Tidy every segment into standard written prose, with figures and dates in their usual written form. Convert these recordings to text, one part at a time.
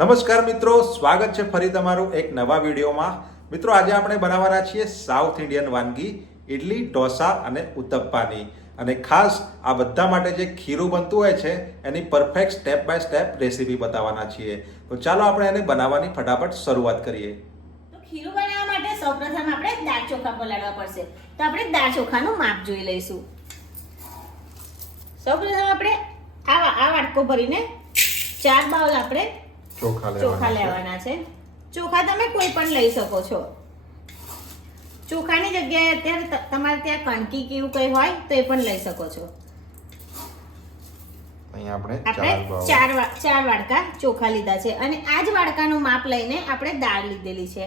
નમસ્કાર મિત્રો, સ્વાગત છે ફરી તમારું એક નવા વિડીયોમાં. મિત્રો આજે આપણે બનાવવાના છીએ સાઉથ ઇન્ડિયન વાનગી ઇડલી, ઢોસા અને ઉત્તપ્પાની. અને ખાસ આ બધા માટે જે ખીરું બનતું હોય છે એની perfect step by step recipe બતાવવાના છીએ. તો ચાલો આપણે એને બનાવવાની ફટાફટ શરૂઆત કરીએ. તો ખીરું બનાવવા માટે સૌપ્રથમ આપણે દાળ ચોખા પલાળવા પડશે. તો આપણે દાળ ચોખાનું માપ જોઈ લઈશું. સૌપ્રથમ આપણે આ વાટકો ભરીને 4 બાઉલ આપણે ચોખા લેવાના છે. ચોખા તમે કોઈ પણ લઈ શકો છો. ચોખાની જગ્યાએ અત્યારે તમારે ત્યાં કણકી કે એવું કંઈ હોય તો એ પણ લઈ શકો છો. અહીંયા આપણે ચાર વાડકા ચોખા લીધા છે અને આ જ વાડકાનું માપ લઈને આપણે દાળ લીધેલી છે.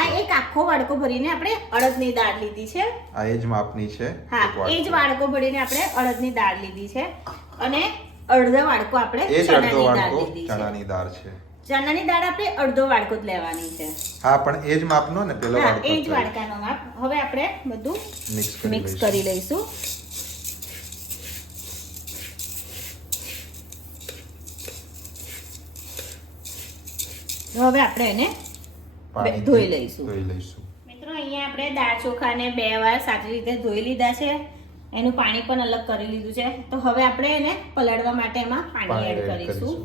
આ એક આખો વાડકો ભરીને આપણે અડદની દાળ લીધી છે. આ એ જ માપની છે. હા, એ જ વાડકો ભરીને આપણે અડદની દાળ લીધી છે અને અડધો વાડકો આપણે ચણાની દાળ લીધી છે. ચણાની દાળ છે. ચણાની દાળ આપણે અડધો વાડકો જ લેવાની છે. હા, પણ એ જ માપનો ને પેલો વાડકો. એ જ વાડકાનો માપ. હવે આપણે બધું મિક્સ કરી લઈશું. હવે આપણે એને ધોઈ લઈશું. મિત્રો અહીંયા આપણે દાળ ચોખાને 2 વાર સારી રીતે ધોઈ લીધા છે. એનું પાણી પણ અલગ કરી લીધું છે. તો હવે આપણે એને પલાળવા માટે એમાં પાણી એડ કરીશું.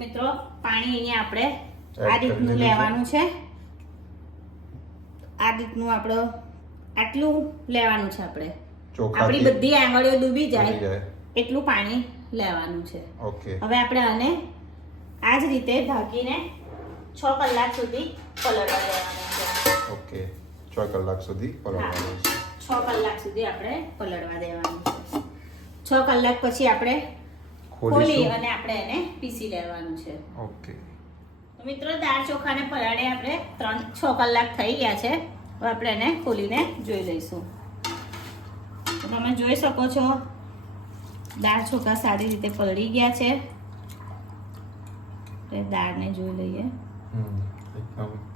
મિત્રો પાણી અહીંયા આપણે આ રીતનું લેવાનું છે. આ રીતનું આપણે આટલું લેવાનું છે. આપણી બધી આંગળીઓ ડૂબી જાય એટલું પાણી લેવાનું છે. હવે આપણે આને આ જ રીતે ઢાંકીને 6 કલાક સુધી પલાળવા દેવાનું છે. ઓકે, 6 કલાક સુધી પલાળવાનું છે. 6 કલાક સુધી આપણે પલાળવા દેવાનું છે. 6 કલાક પછી આપણે ખોલી અને આપણે એને પીસી લેવાનું છે. ઓકે. તો મિત્રો દાળ ચોખાને પલાળે આપણે 6 કલાક થઈ ગયા છે. હવે આપણે એને ખોલીને જોઈ લઈશું. તો તમે જોઈ શકો છો દાળ ચોખા સારી રીતે પલળી ગયા છે. તો દાળને જોઈ લઈએ.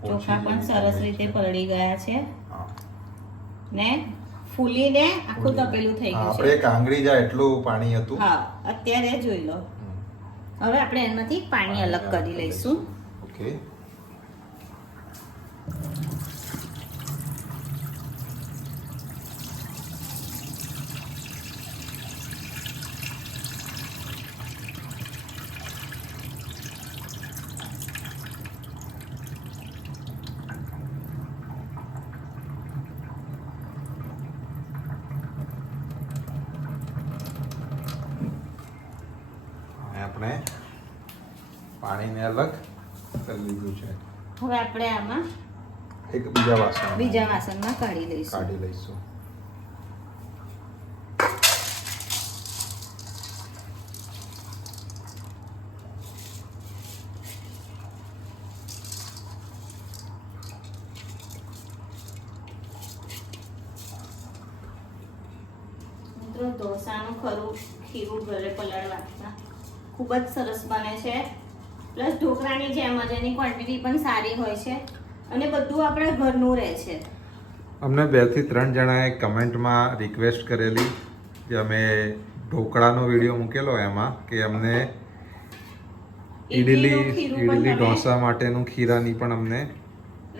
ચોખા પણ સરસ રીતે પલળી ગયા છે ને ફૂલીને આખું તપેલું થઈ ગયું છે. આપણે એક આંગળી જાય એટલું પાણી હતું. હા, અત્યારે જોઈ લો. હવે આપણે એમાંથી પાણી અલગ કરી લઈશું. ઓકે. આપણે પાણીને અલગ કરી લીધું છે. હવે આપણે આમાં એક બીજા વાસણમાં કાઢી લઈશું. મિત્રો ઢોસાનું ખીરું ઘરે પલાળવા ખૂબ જ સરસ બને છે. પ્લસ ઢોકળાની જેમ જ એની ક્વોન્ટિટી પણ સારી હોય છે અને બધું આપણે ઘરનું રહે છે. અમને 2 થી 3 જણાએ કમેન્ટમાં રિક્વેસ્ટ કરેલી કે અમે ઢોકળાનો વિડીયો મૂકેલો એમાં કે અમને ઇડલી ઢોસા માટેનું ખીરાની પણ અમને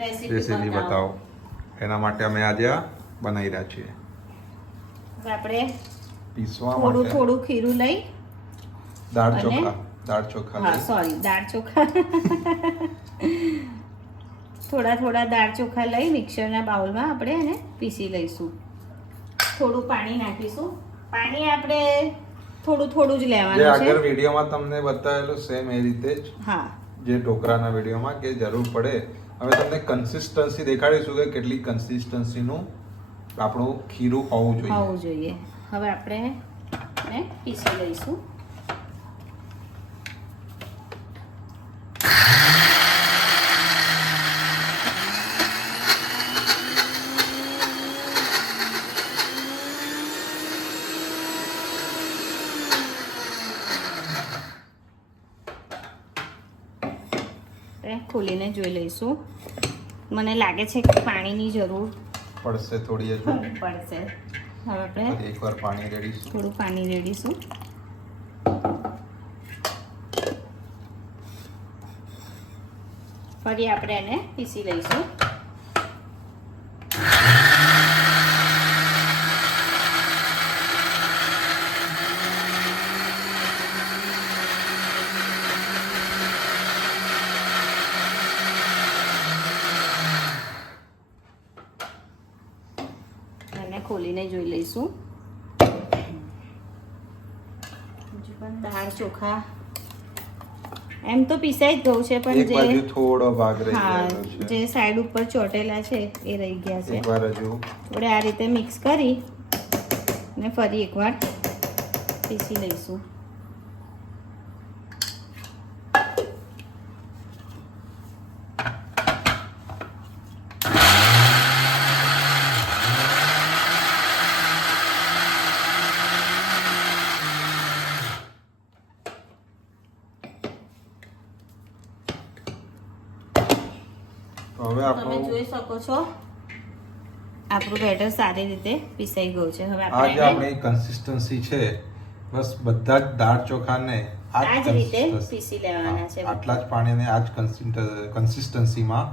રેસીપી બતાવો. એના માટે અમે આજે આ બનાવી રહ્યા છીએ. આપણે પીસવા થોડું ખીરું લઈ દાળ ચોખા થોડા દાળ ચોખા લઈ મિક્સરના બાઉલમાં આપણે એને પીસી લઈશું. થોડું પાણી નાખીશું. પાણી આપણે થોડું જ લેવાનું છે. આગળ વિડીયોમાં તમને બતાવેલું સેમ એ રીતે જ. હા, જે ઢોકળાના વિડીયોમાં કે જરૂર પડે. હવે તમને કન્સિસ્ટન્સી દેખાડીશું કે કેટલી કન્સિસ્ટન્સીનું આપણું ખીરું હોવું જોઈએ. હવે આપણે એને પીસી લઈશું. ખોલીને જોઈ લઈશું. મને લાગે છે કે પાણીની જરૂર પડશે થોડી હજુ પડશે. હવે આપણે ફરી એકવાર પાણી રેડીશું. થોડું પાણી રેડીશું. ફરી આપણે એને પીસી લઈશું. એને ખોલીને જોઈ લઈશું. હજુ પણ દાળ ચોખા એમ તો પીસાઈ જ ગયું છે, એક પણ બાજુ જે થોડો ભાગ રહી હા ગયેલો છે. જે સાઈડ ઉપર ચોટેલા છે એ રહી ગયા છે. એકવાર હજુ આપણે આ રીતે મિક્સ કરી અને ફરી એકવાર પીસી લઈશું. તો હવે તમે આપણું જોઈ શકો છો આપણું બેટર સારી રીતે પીસાઈ ગયું છે. હવે આ જે આપણે આપણી કન્સિસ્ટન્સી છે, બસ બધા જ દાળ ચોખાને આ જ રીતે પીસી લેવાના છે. આટલા જ પાણીને આ જ કન્સિસ્ટન્સીમાં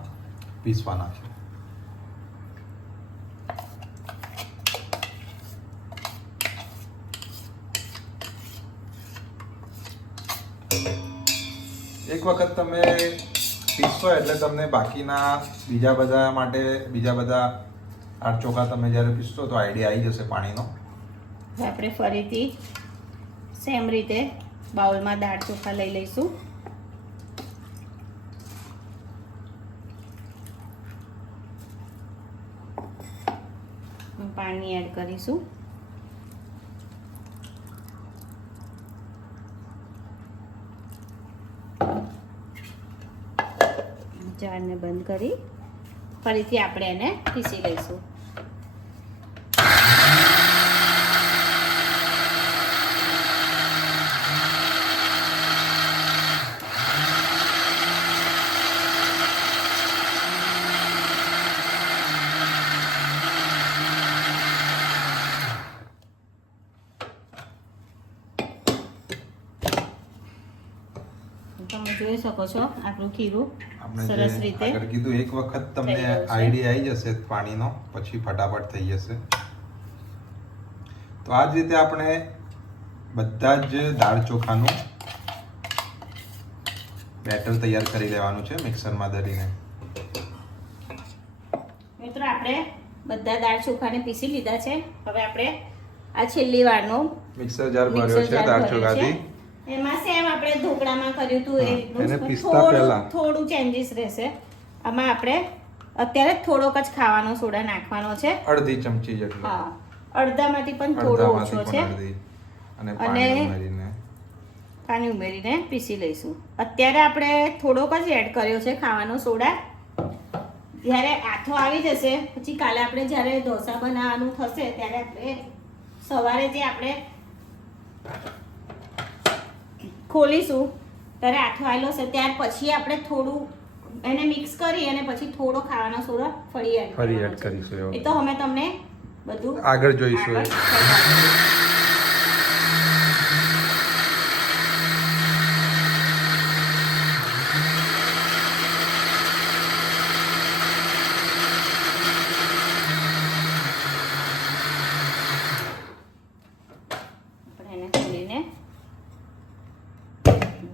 પીસવાના છે. એક વખત તમે પીસશો એટલે તમને બાકીના બીજા બધા દાળ ચોખા તમે જ્યારે પીસશો તો આઈડિયા આવી જશે પાણીનો. હવે આપણે ફરીથી સેમ રીતે બાઉલમાં દાળ ચોખા લઈ લઈશું. પાણી એડ કરીશું. જારને બંધ કરી ફરીથી આપણે એને પીસી લઈશું. તમે જોઈ શકો છો આપણું ખીરું સરસ રીતે આગળ કીધું, એક વખત તમને થઈ ગયું છે. આઈડિયા આવી જશે પાણીનો, પછી ફટાફટ થઈ જશે. તો આ જ રીતે આપણે બધા જ દાળ ચોખાનું બેટર તૈયાર કરી લેવાનું છે મિક્સરમાં દળીને. મિત્રો આપણે બધા દાળ ચોખાને પીસી લીધા છે. હવે આપણે આ છેલ્લી વારનો મિક્સર જાર ભર્યો છે દાળ ચોખાથી. એમાં સેમ આપણે ઢોકળામાં કર્યું હતું એ એને રીતનું પીસતા પહેલા. થોડું ચેન્જીસ રહેશે. આમાં આપણે અત્યારે થોડોક જ ખાવાનો સોડા નાખવાનો છે. અડધી ચમચી જેટલો. હા, અડધામાંથી પણ થોડો ઓછો છે. અને પાણી ઉમેરીને પીસી લઈશું. અત્યારે આપણે થોડોક જ એડ કર્યો છે ખાવાનો સોડા. જ્યારે આથો આવી જશે પછી કાલે આપણે જ્યારે ઢોસા બનાવવાનું થશે ત્યારે આપણે સવારે જે આપણે ખોલીશું ત્યારે આથો આવેલો હશે ત્યાર પછી આપણે થોડું એને મિક્સ કરી અને પછી થોડો ખાવાનો સોડા ફરી એડ કરીશું. એ તો અમે તમને બધું આગળ જોઈશું.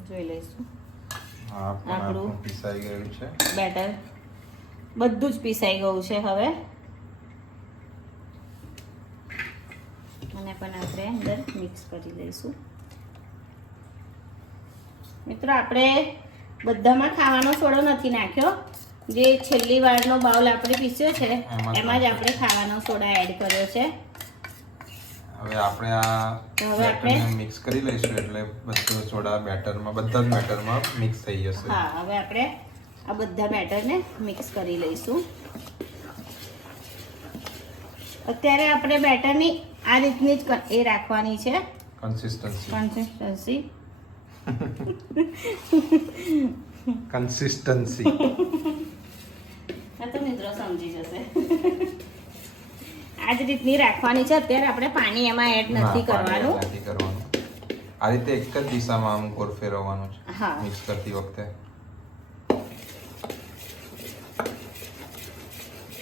જોઈ લઈશું. આપણું પીસાઈ ગયું છે બેટર બધું જ પીસાઈ ગયું છે. હવે અને પણ આપણે અંદર મિક્સ કરી લઈશું. મિત્રો આપણે બધામાં ખાવાનો સોડો નથી નાખ્યો. જે છેલ્લી વારનો બાઉલ આપણે પીસ્યો છે એમાં જ આપણે ખાવાનો સોડા એડ કર્યો છે. હવે આપણે આ બેટરને મિક્સ કરી લઈશું એટલે બધો સોડા બેટરમાં બધા જ બેટરમાં મિક્સ થઈ જશે. હા, હવે આપણે આ બધા બેટરને મિક્સ કરી લઈશું. અત્યારે આપણે બેટરની આ રીતની જ એ રાખવાની છે કન્સિસ્ટન્સી. આ તો મિત્રો સમજી જશે. આ જ રીતની રાખવાની છે. અત્યારે આપણે પાણી એમાં એડ નથી કરવાનું. આ રીતે એક જ દિશામાં આમ ગોળ ફેરવવાનું છે. હા, મિક્સ કરતી વખતે.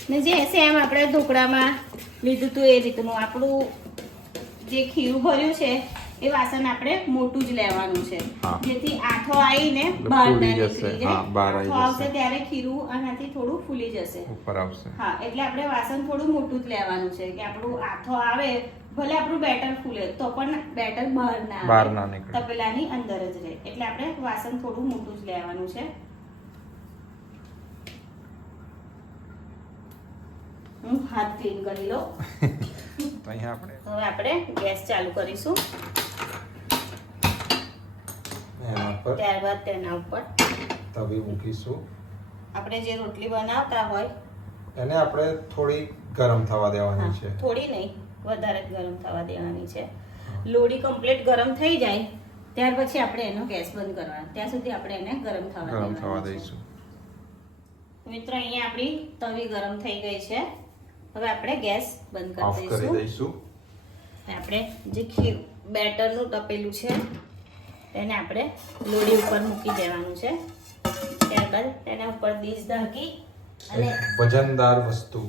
ને જે સેમ આપણે ઢોકળામાં લીધું હતું એ રીતનું આપણું જે ખીરું ભર્યું છે એ વાસણ આપણે મોટું જ લેવાનું છે, જેથી આથો આવીને બહાર ના નીકળી જાય. આથો આવશે ત્યારે ખીરું આનાથી થોડું ફૂલી જશે, ઉપર આવશે. હા, એટલે આપણે વાસણ થોડું મોટું જ લેવાનું છે કે આપણું આથો આવે, ભલે આપણું બેટર ફૂલે તો પણ બેટર બહાર ના નીકળે, તપેલાની અંદર જ રહે. એટલે આપણે વાસણ થોડું મોટું જ લેવાનું છે. હું હાથ ક્લીન કરી લો. અહીંયા હવે આપણે ગેસ ચાલુ કરીશું. ત્યારબાદ તેના ઉપર તવી મૂકીશું. આપણે જે રોટલી બનાવતા હોય એને આપણે થોડી ગરમ થવા દેવાની છે. થોડી નહીં, વધારે જ ગરમ થવા દેવાની છે. લોડી કમ્પ્લીટ ગરમ થઈ જાય ત્યાર પછી આપણે એનો ગેસ બંધ કરવાનો. ત્યાં સુધી આપણે એને ગરમ થવા દઈશું. મિત્રો, અહીંયા આપણી તવી ગરમ થઈ ગઈ છે. હવે આપણે ગેસ બંધ કરી દઈશું. આપણે જે ખીર બેટરનું તપેલું છે તેને આપણે લોડી ઉપર મૂકી દેવાનું છે. ત્યારબાદ તેના ઉપર ડીશ ઢાંકી અને વજનદાર વસ્તુ,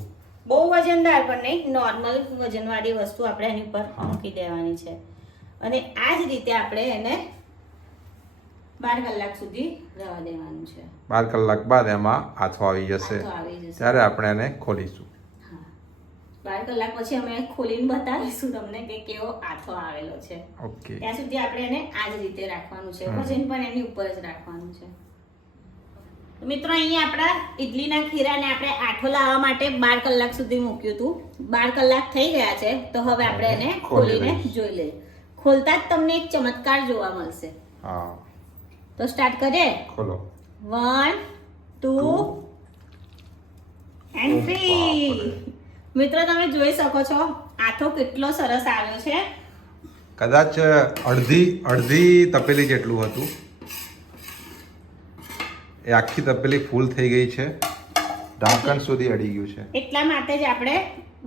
બહુ વજનદાર પણ નહીં, નોર્મલ વજનવાળી વસ્તુ આપણે એની ઉપર મૂકી દેવાની છે. અને આ જ રીતે આપણે એને 12 કલાક સુધી રહેવા દેવાનું છે. 12 કલાક બાદ એમાં આથો આવી જશે ત્યારે આપણે એને ખોલીશું. 12 કલાક પછી અમે ખોલીને બતાવીશું તમને કે કેવો આથો આવેલો છે. ઓકે, ત્યાં સુધી આપણે એને આ જ રીતે રાખવાનું છે. વજન પણ એની ઉપર જ રાખવાનું છે. મિત્રો, અહીંયા આપણા ઈડલીના ખીરાને આપણે આથો લાવવા માટે 12 કલાક સુધી મૂક્યું હતું. 12 કલાક થઈ ગયા છે તો હવે આપણે એને ખોલીને જોઈ લઈએ. ખોલતા જ તમને એક ચમત્કાર જોવા મળશે. હા, તો સ્ટાર્ટ કરીએ. ખોલો. 1 2 and 3. મિત્રો, તમે જોઈ શકો છો આથો કેટલો સરસ આવ્યો છે. કદાચ અડધી તપેલી જેટલું હતું, એ આખી તપેલી ફૂલ થઈ ગઈ છે. ઢાંકણ સુધી અડી ગયું છે. એટલા માટે જ આપણે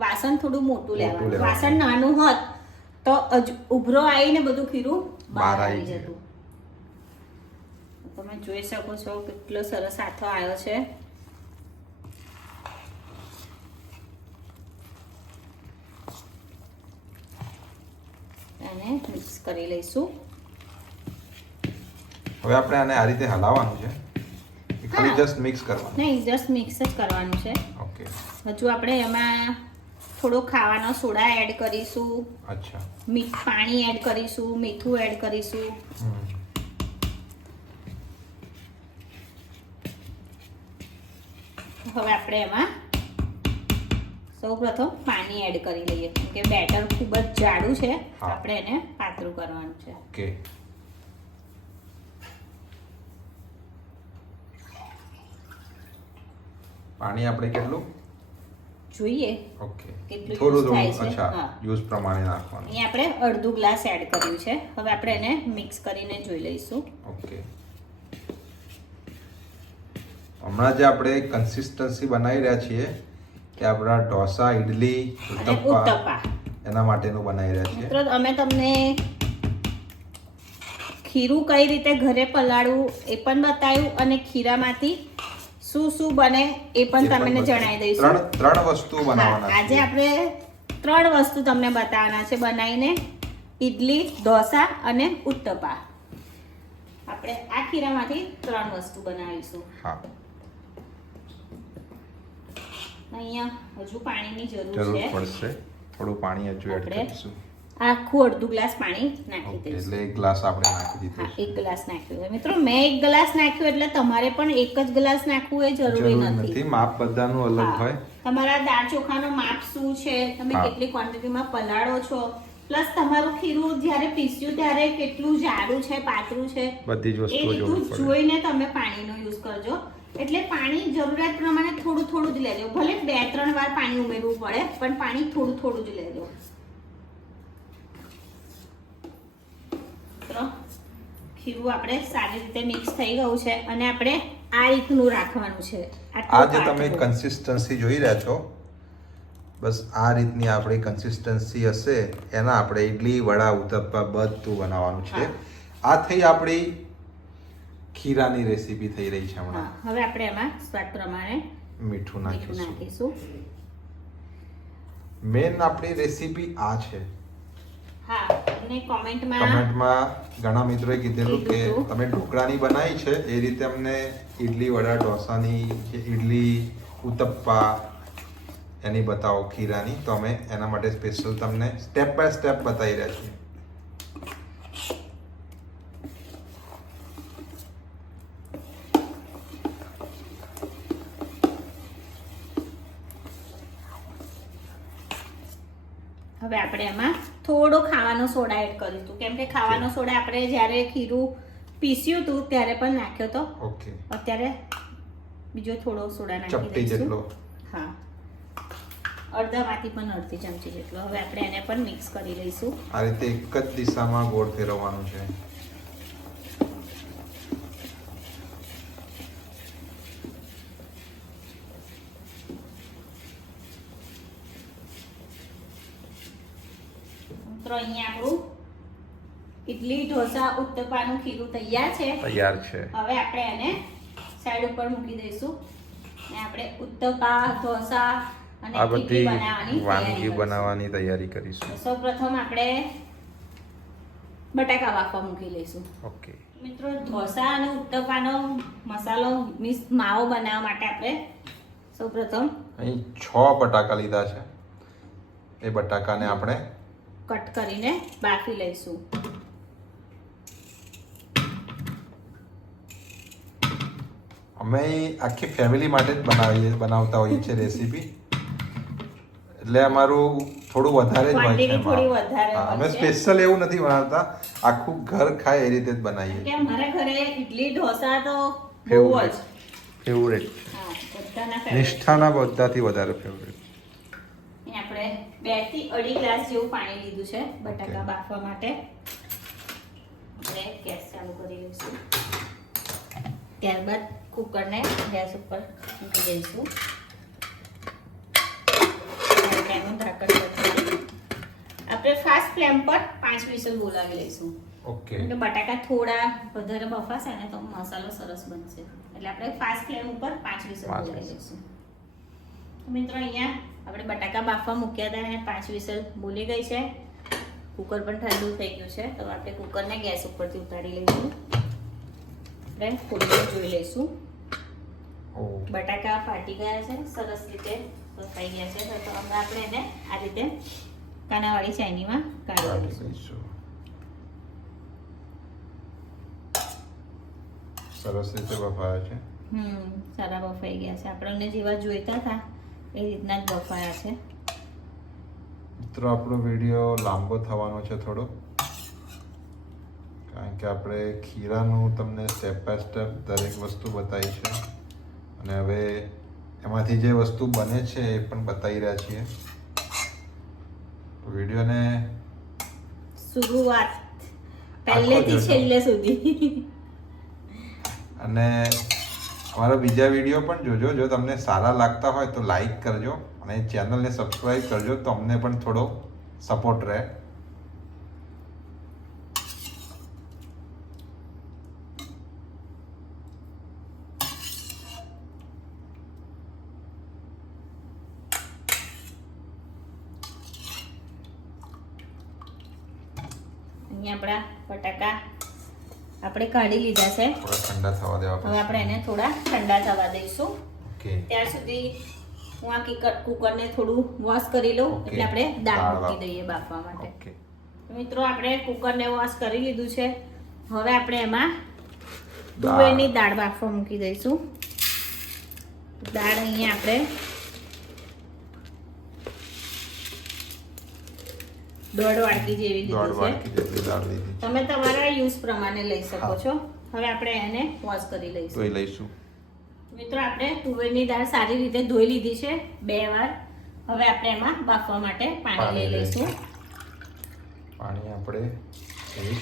વાસણ થોડું મોટું લેવાનું. વાસણ નાનું હોત તો ઉભરો આવીને બધું ખીરું બહાર આવી જતું. તમે જોઈ શકો છો કેટલો સરસ આથો આવ્યો છે. અને મિક્સ કરી લઈશું. હવે આપણે આને આ રીતે હલાવવાનું છે, ખાલી જસ્ટ મિક્સ કરવાનું. નહીં, જસ્ટ મિક્સ જ કરવાનું છે. ઓકે. હજુ આપણે એમાં થોડો ખાવાનો સોડા એડ કરીશું. અચ્છા. પાણી એડ કરીશું, મીઠું એડ કરીશું. હવે આપણે એમાં સૌપ્રથમ પાણી એડ કરી લઈએ કેમ કે બેટર ખૂબ જ જાડું છે. આપણે એને પાતળું કરવાનું છે. ઓકે. પાણી આપણે કેટલું જોઈએ? ઓકે, કેટલું થોડું થાય છે. અચ્છા, યુઝ પ્રમાણે નાખવાનું. અહીં આપણે અડધું ગ્લાસ એડ કર્યું છે. હવે આપણે એને મિક્સ કરીને જોઈ લઈશું. ઓકે. હમણાં જે આપણે કન્સિસ્ટન્સી બનાવી રહ્યા છીએ કે આપણા ઢોસા, ઈડલી, ઉત્તપા એના માટેનું બનાવી રહ્યા છીએ. મિત્રો, અમે તમને ખીરું કઈ રીતે ઘરે પલાળવું એ પણ બતાવ્યું અને ખીરામાંથી શું બને એ પણ તમને જણાવી દઈશું. ત્રણ વસ્તુ બનાવવાના. આજે આપણે 3 વસ્તુ તમને બતાવવાના છે બનાવીને. ઈડલી, ઢોસા અને ઉત્તપા. આપણે આ ખીરામાંથી 3 વસ્તુ બનાવીશું. હા. અહીંયા હજુ પાણીની જરૂર પડશે. થોડું પાણી હજુ એડ કરીશું. આખું અડધું ગ્લાસ પાણી નાખી દઈશું. એટલે 1 ગ્લાસ આપણે નાખી દીધું. હા, 1 ગ્લાસ નાખ્યું છે. મિત્રો, મેં 1 ગ્લાસ નાખ્યું એટલે તમારે પણ 1 જ ગ્લાસ નાખવું એ જરૂરી નથી. માપ બધાનું અલગ હોય. તમારા દાળ ચોખાનો માપ શું છે, તમે કેટલી ક્વોન્ટિટીમાં પલાળો છો, પ્લસ તમારું ખીરું જ્યારે પીસ્યું ત્યારે કેટલું જાડું છે, પાતળું છે, બધી જ વસ્તુઓ જોઈને તમે પાણીનો યુઝ કરજો. એટલે પાણી જરૂરિયાત પ્રમાણે થોડું જ લેજો. ભલે 2-3 વાર પાણી ઉમેરવું પડે પણ પાણી થોડું જ લેજો. ખીરું આપણે સારી રીતે મિક્સ થઈ ગયું છે અને આપણે આ રીતનું રાખવાનું છે. આ જે તમે કન્સિસ્ટન્સી જોઈ રહ્યા છો બસ આ રીતની આપણી કન્સિસ્ટન્સી હશે એના આપણે ઇડલી વડા ઉત્તપા બધું બનાવવાનું છે. આ થઈ આપણી ખીરાની રેસીપી થઈ રહી છે હમણાં. હવે આપણે એમાં સ્વાદ પ્રમાણે મીઠું નાખીશું. મેન આપણી રેસીપી આ છે. હા, અને કમેન્ટમાં ઘણા મિત્રોએ કીધેલું કે તમે ઢોકળાની બનાવી છે એ રીતે અમને ઇડલી વડા ઢોસાની કે ઇડલી ઉત્તપ્પા એની બતાવો ખીરાની, તો અમે એના માટે સ્પેશિયલ તમને સ્ટેપ બાય સ્ટેપ બતાવી રહ્યા છીએ. હવે આપણે એમાં થોડો ખાવાનો સોડા એડ કરીશું, કેમ કે ખાવાનો સોડા આપણે જ્યારે ખીરું પીસ્યું હતું ત્યારે પણ નાખ્યો હતો. ઓકે. અત્યારે બીજો થોડો સોડા નાખી ચપટી જેટલો. હા, અડધામાંથી પણ અડધી ચમચી જેટલો. હવે આપણે એને પણ મિક્સ કરી લઈશું. આ રીતે એક જ દિશામાં ગોળ ફેરવવાનું છે. તો અહીંયા આપણું ઇડલી ઢોસા ઉત્તપાનું ખીરું તૈયાર છે. હવે આપણે એને સાઈડ ઉપર મૂકી દઈશું અને આપણે ઉત્તપા, ઢોસા અને આ ઇડલી બધી બનાવવાની વાનગી બનાવવાની તૈયારી કરીશું. સૌપ્રથમ આપણે બટાકા બાફવા મૂકી લઈશું. ઓકે મિત્રો, ઢોસા અને ઉત્તપાનો મસાલો મીન્સ માવો બનાવવા માટે આપણે સૌપ્રથમ અહીં 6 બટાકા લીધા છે. એ બટાકાને આપણે કટ કરીને બાફી લઈશું. અમે આખી ફેમિલી માટે જ બનાવતા હોઈએ છીએ રેસીપી, એટલે અમારું થોડું વધારે જ હોય છે. થોડી વધારે હોય અમે છે. સ્પેશિયલ એવું નથી બનાવતા, આખું ઘર ખાય એ રીતે જ બનાવીએ. કે અમારા ઘરે ઇડલી ઢોસા તો બહુ જ ફેવરેટ. હા, બધાના favorite. નિષ્ઠાના બધાથી વધારે ફેવરેટ. અહીં આપણે 2 થી 2.5 ગ્લાસ જેવું પાણી લીધું છે બટાકા બાફવા માટે. આપણે ગેસ ચાલુ કરી લઈશું. ત્યારબાદ કુકરને ગેસ ઉપર મૂકી દઈશું. એનું ઢાંકણ કરી આપણે ફાસ્ટ ફ્લેમ પર 5 વિસલ બોલાવી લઈશું. ઓકે. એટલે બટાકા થોડા વધારે બફાશે ને તો મસાલો સરસ બનશે, એટલે આપણે ફાસ્ટ ફ્લેમ ઉપર 5 વિસલ બોલાવી લઈશું. મિત્રો, અહીંયા આપણે બટાકા બાફવા મૂક્યા હતા અને 5 વિસલ બોલી ગઈ છે. કુકર પણ ઠંડુ થઈ ગયું છે, તો આપણે કુકરને ગેસ ઉપરથી ઉતારી લઈશું. આપણે ખોલીને જોઈ લઈશું. બટાકા ફાટી ગયા છે, સરસ રીતે બફાઈ ગયા છે. તો હવે આપણે એને આ રીતે કાનાવાળી ચાઈનીમાં કાઢી લઈશું. સરસ રીતે બફાયા છે. સારા બફાઈ ગયા છે. આપણને જેવા જોઈતા હતા એ રીતના જ બફાયા છે. મિત્રો, આપણો વિડીયો લાંબો થવાનો છે થોડો, કારણ કે આપણે ખીરાનું તમને સ્ટેપ બાય સ્ટેપ દરેક વસ્તુ બતાવી છે અને હવે એમાંથી જે વસ્તુ બને છે એ પણ બતાવી રહ્યા છીએ. વિડીયોને શરૂઆત પહેલેથી છેલ્લે સુધી અને અમારા બીજા વિડીયો પણ જોજો. જો તમને સારા લાગતા હોય તો લાઈક કરજો અને ચેનલને સબસ્ક્રાઈબ કરજો, તો અમને પણ થોડો સપોર્ટ રહે. અહીંયા આપણા બટાકા આપણે કાઢી લીધા છે. થોડા ઠંડા થવા દેવા. હવે આપણે એને થોડા ઠંડા થવા દઈશું. ઓકે. ત્યાર સુધી હું આ કુકરને થોડું વોશ કરી લઉં, એટલે આપણે દાળ મૂકી દઈએ બાફવા માટે. ઓકે. મિત્રો, આપણે કુકરને વોશ કરી લીધું છે. હવે આપણે એમાં તુવેરની દાળ બાફવા મૂકી દઈશું. દાળ અહીંયા આપણે 1.5 વાટકી જેવી લીધી છે. તમે તમારા યુઝ પ્રમાણે લઈ શકો છો. હવે આપણે એને વોશ કરી લઈશું. મિત્રો, આપણે તુવેરની દાળ સારી રીતે ધોઈ લીધી છે 2 વાર. હવે આપણે એમાં બાફવા માટે પાણી લઈ લઈશું. પાણી આપણે 1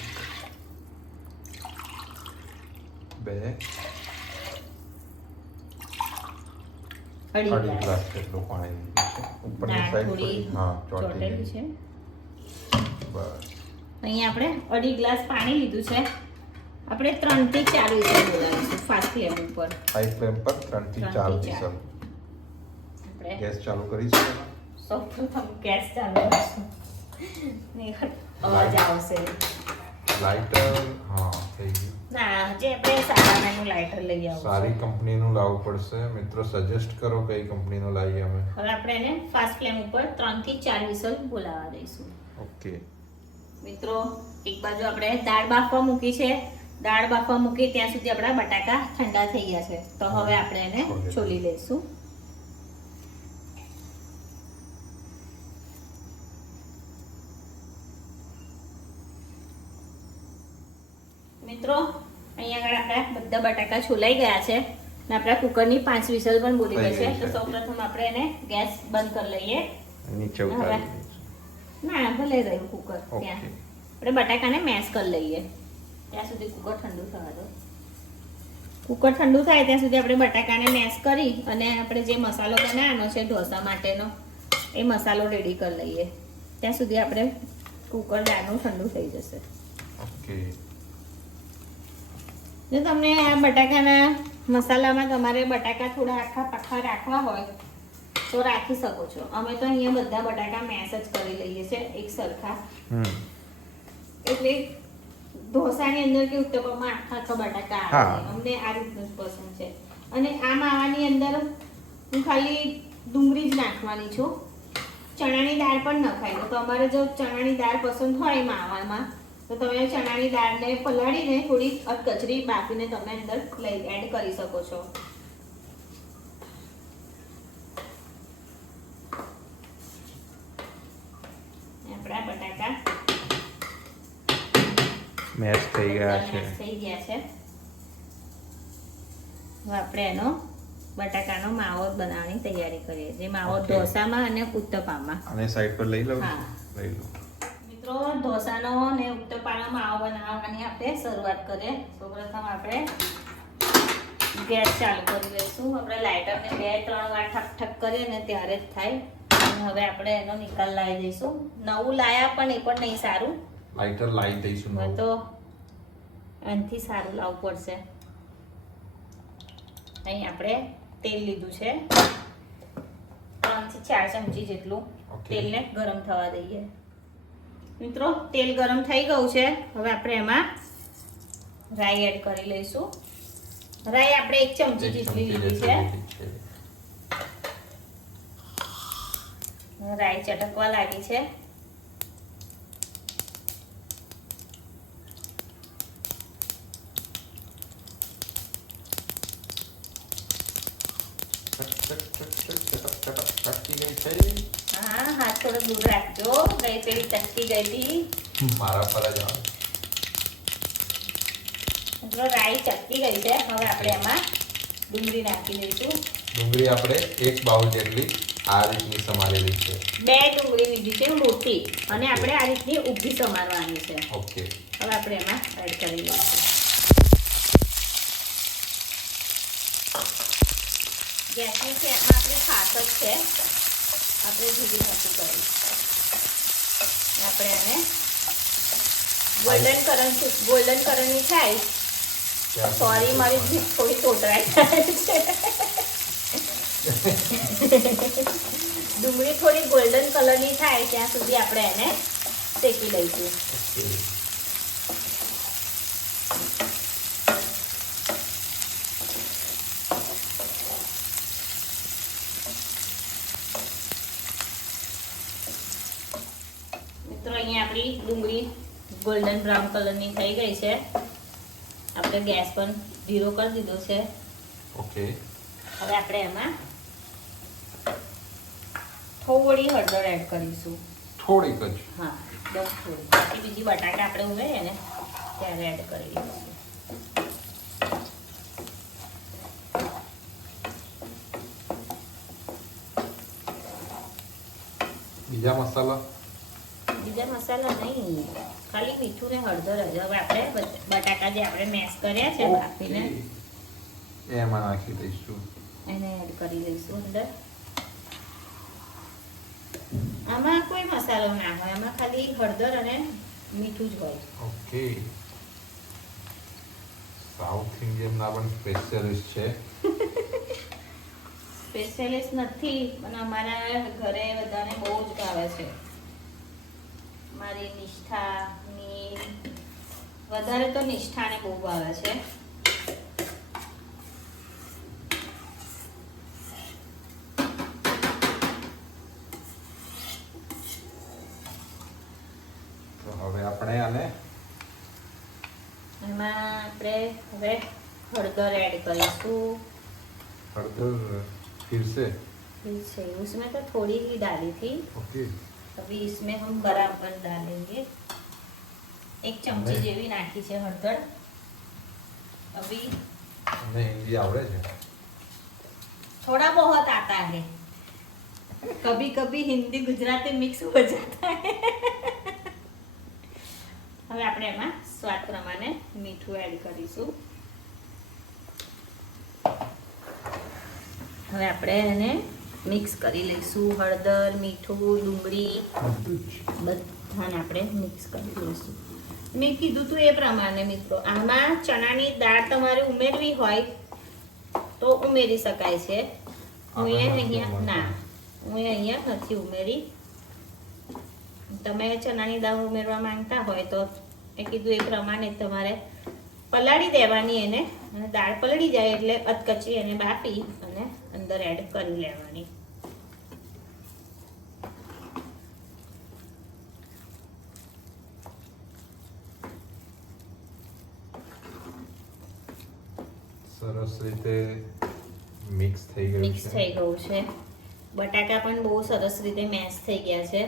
2 અઢી ગ્લાસ જેટલું પાણી લીધું છે. ઉપરની દાળ સાઈડ થોડી હા ચોટેલી ચોટેલી છે. બસ. અહીંયા આપણે અઢી ગ્લાસ પાણી લીધું છે. આપણે 3 થી 4 વિસલ બોલાવીશું ફાસ્ટ ફ્લેમ ઉપર. હાઈ ફ્લેમ પર 3 થી 4 વિસલ. આપણે ગેસ ચાલુ કરીશું. સૌપ્રથમ ગેસ ચાલુ કરીશું. અવાજ આવશે. લાઇટર હા થઈ ગયું. ના જે આપણે સારાનું લાઇટર લઈ આવું. સારી કંપનીનું લાવવું પડશે. મિત્રો સજેસ્ટ કરો કઈ કંપનીનું લાવીએ અમે. હવે આપણે એને ફાસ્ટ ફ્લેમ ઉપર 3 થી 4 વિસલ બોલાવવા દઈશું. ઓકે. મિત્રો એક બાજુ આપણે દાળ બાફવા મૂકી છે. દાળ બાફવા મૂકી ત્યાં સુધી આપણા બટાકા ઠંડા થઈ ગયા છે. તો હવે આપણે એને છોલી લઈશું. મિત્રો અહીંયા આગળ આપણા બધા બટાકા છોલાઈ ગયા છે અને આપણા કુકરની 5 વિસલ પણ બોલી ગઈ છે. તો સૌપ્રથમ આપણે એને ગેસ બંધ કરી લઈએ. નીચે ઉતારી ના ભલે રહ્યું કુકર ત્યાં. આપણે બટાકાને મેશ કરી લઈએ. ત્યાં સુધી કુકર ઠંડુ થવા દો. કુકર ઠંડુ થાય ત્યાં સુધી આપણે બટાકાને મેશ કરી અને આપણે જે મસાલો બનાવવાનો છે ઢોસા માટેનો એ મસાલો રેડી કરી લઈએ. ત્યાં સુધી આપણે કુકર દાળનું ઠંડુ થઈ જશે. ઓકે. જો તમને આ બટાકાના મસાલામાં તમારે બટાકા થોડા આખા પાખા રાખવા હોય તો રાખી શકો છો. અમે તો અહીંયા બધા બટાકા મેશ જ કરી લઈએ છીએ એક સરખા. એટલે ઢોસાની અંદર કે ઉત્તપમમાં આખા આખા બટાકા આવે. અમને આ રીતનું જ પસંદ છે. અને આ માવાની અંદર હું ખાલી ડુંગળી જ નાખવાની છું. ચણાની દાળ પણ નખાય. તો તમારે જો ચણાની દાળ પસંદ હોય માવામાં તો તમે ચણાની દાળને પલાળીને થોડી કચરી બાફીને તમે અંદર એડ કરી શકો છો. આપણા બટાકા મેશ થઈ ગયા છે. હવે આપણે એનો બટાકાનો માવો બનાવવાની તૈયારી કરીએ. જે માવો ઢોસામાં અને ઉત્તપામાં. આને સાઈડ પર લઈ લઉં. હા લઈ લઉં. મિત્રો ઢોસાનો અને ઉત્તપાનો માવો બનાવવાની આપણે શરૂઆત કરીએ. સૌપ્રથમ આપણે ગેસ ચાલુ કરી લઈશું. આપણે લાઇટરને 2-3 વાર ઠક ઠક કરીએ ને ત્યારે જ થાય. અને હવે આપણે એનો નિકાલ લાવી દઈશું. નવું લાયા પણ એ પણ નહીં સારું. લાઇટર લાવી દઈશું. તો એનાથી સારું લાવવું પડશે. અહીં આપણે તેલ લીધું છે. 3 થી 4 ચમચી જેટલું તેલને ગરમ થવા દઈએ. મિત્રો તેલ ગરમ થઈ ગયું છે. હવે આપણે એમાં રાઈ એડ કરી લઈશું. રાઈ આપણે 1 ચમચી જેટલી લીધી છે. રાઈ ચટકવા લાગી છે. હા હાથ થોડો દૂર રાખજો. ગઈ પેલી ચટકી ગઈ હતી મારા પર જ આવે. મિત્રો રાઈ ચટકી ગઈ છે. હવે આપણે એમાં ડુંગળી નાખી દઈશું. ડુંગળી આપણે 1 બાઉલ જેટલી આ રીતની સમારેલી છે. 2 ડુંગળી લીધી છે મોટી અને આપણે આ રીતની ઊભી સમારવાની છે. ઓકે. હવે આપણે એમાં એડ કરી લઈશું. ગેસની ફ્લેમમાં આપણે ફાસ્ટ જ છે. આપણે ધીરી નથી કરી. આપણે એને ગોલ્ડન કલરની થાય. સોરી મારી જીભ થોડી તોતરાઈ જાય છે. ડુંગળી થોડી ગોલ્ડન કલરની થાય ત્યાં સુધી આપણે એને શેકી લઈશું. મિત્રો અહીંયા આપણી ડુંગળી ગોલ્ડન બ્રાઉન કલરની થઈ ગઈ છે. આપણે ગેસ પણ ધીરો કરી દીધો છે. ઓકે. હવે આપણે એમાં થોડી હળદર એડ કરીશું. થોડીક જ. હા બસ થોડી. બાકી બીજી બટાકા આપણે ઉમેરીએ ને ત્યારે એડ કરી દઈશું. બીજા મસાલા નહીં, ખાલી મીઠું ને હળદર જ. હવે આપણે બટાકા જે આપણે મેશ કર્યા છે બાફીને એમાં નાખી દઈશું. એને એડ કરી લઈશું અંદર. આમાં કોઈ મસાલો ના હોય, આમાં ખાલી હળદર અને મીઠું જ હોય. ઓકે, સાઉથ ઇન્ડિયનના પણ સ્પેશિયલિસ્ટ છે. સ્પેશિયલિસ્ટ નથી, પણ અમારા ઘરે બધાને બહુ જ ભાવે છે. મારી નિષ્ઠાની વધારે તો નિષ્ઠાને બહુ ભાવે છે. તો હવે આપણે આને એમાં આપણે હવે હળદર એડ કરીશું. हळदर फिर से उसमें तो थोड़ी ही डाली थी, ओके. अभी इसमें हम बराबर डालेंगे. एक चमची जेवी नाखी છે હળદર. अभी તમને હિન્દી આવડે છે? थोड़ा बहुत आता है, कभी कभी हिंदी गुजराती मिक्स हो जाता है. હવે આપણે એમાં સ્વાદ પ્રમાણે મીઠું એડ કરીશું. હવે આપણે એને મિક્સ કરી લઈશું. હળદર, મીઠું, ડુંગળી બધાને આપણે મિક્સ કરી લઈશું. મેં કીધું તું એ પ્રમાણે મિત્રો, આમાં ચણાની દાળ તમારે ઉમેરવી હોય તો ઉમેરી શકાય છે. હું અહીંયા નથી ઉમેરી. તમે ચણાની દાળ ઉમેરવા માંગતા હોય તો એ કીધું એ પ્રમાણે તમારે પલાળી દેવાની એને, અને દાળ પલળી જાય એટલે અધકચરી એને બાફી અને અંદર એડ કરી લેવાની. સરસ રીતે મિક્સ થઈ ગયું છે. બટાકા પણ બહુ સરસ રીતે મેશ થઈ ગયા છે.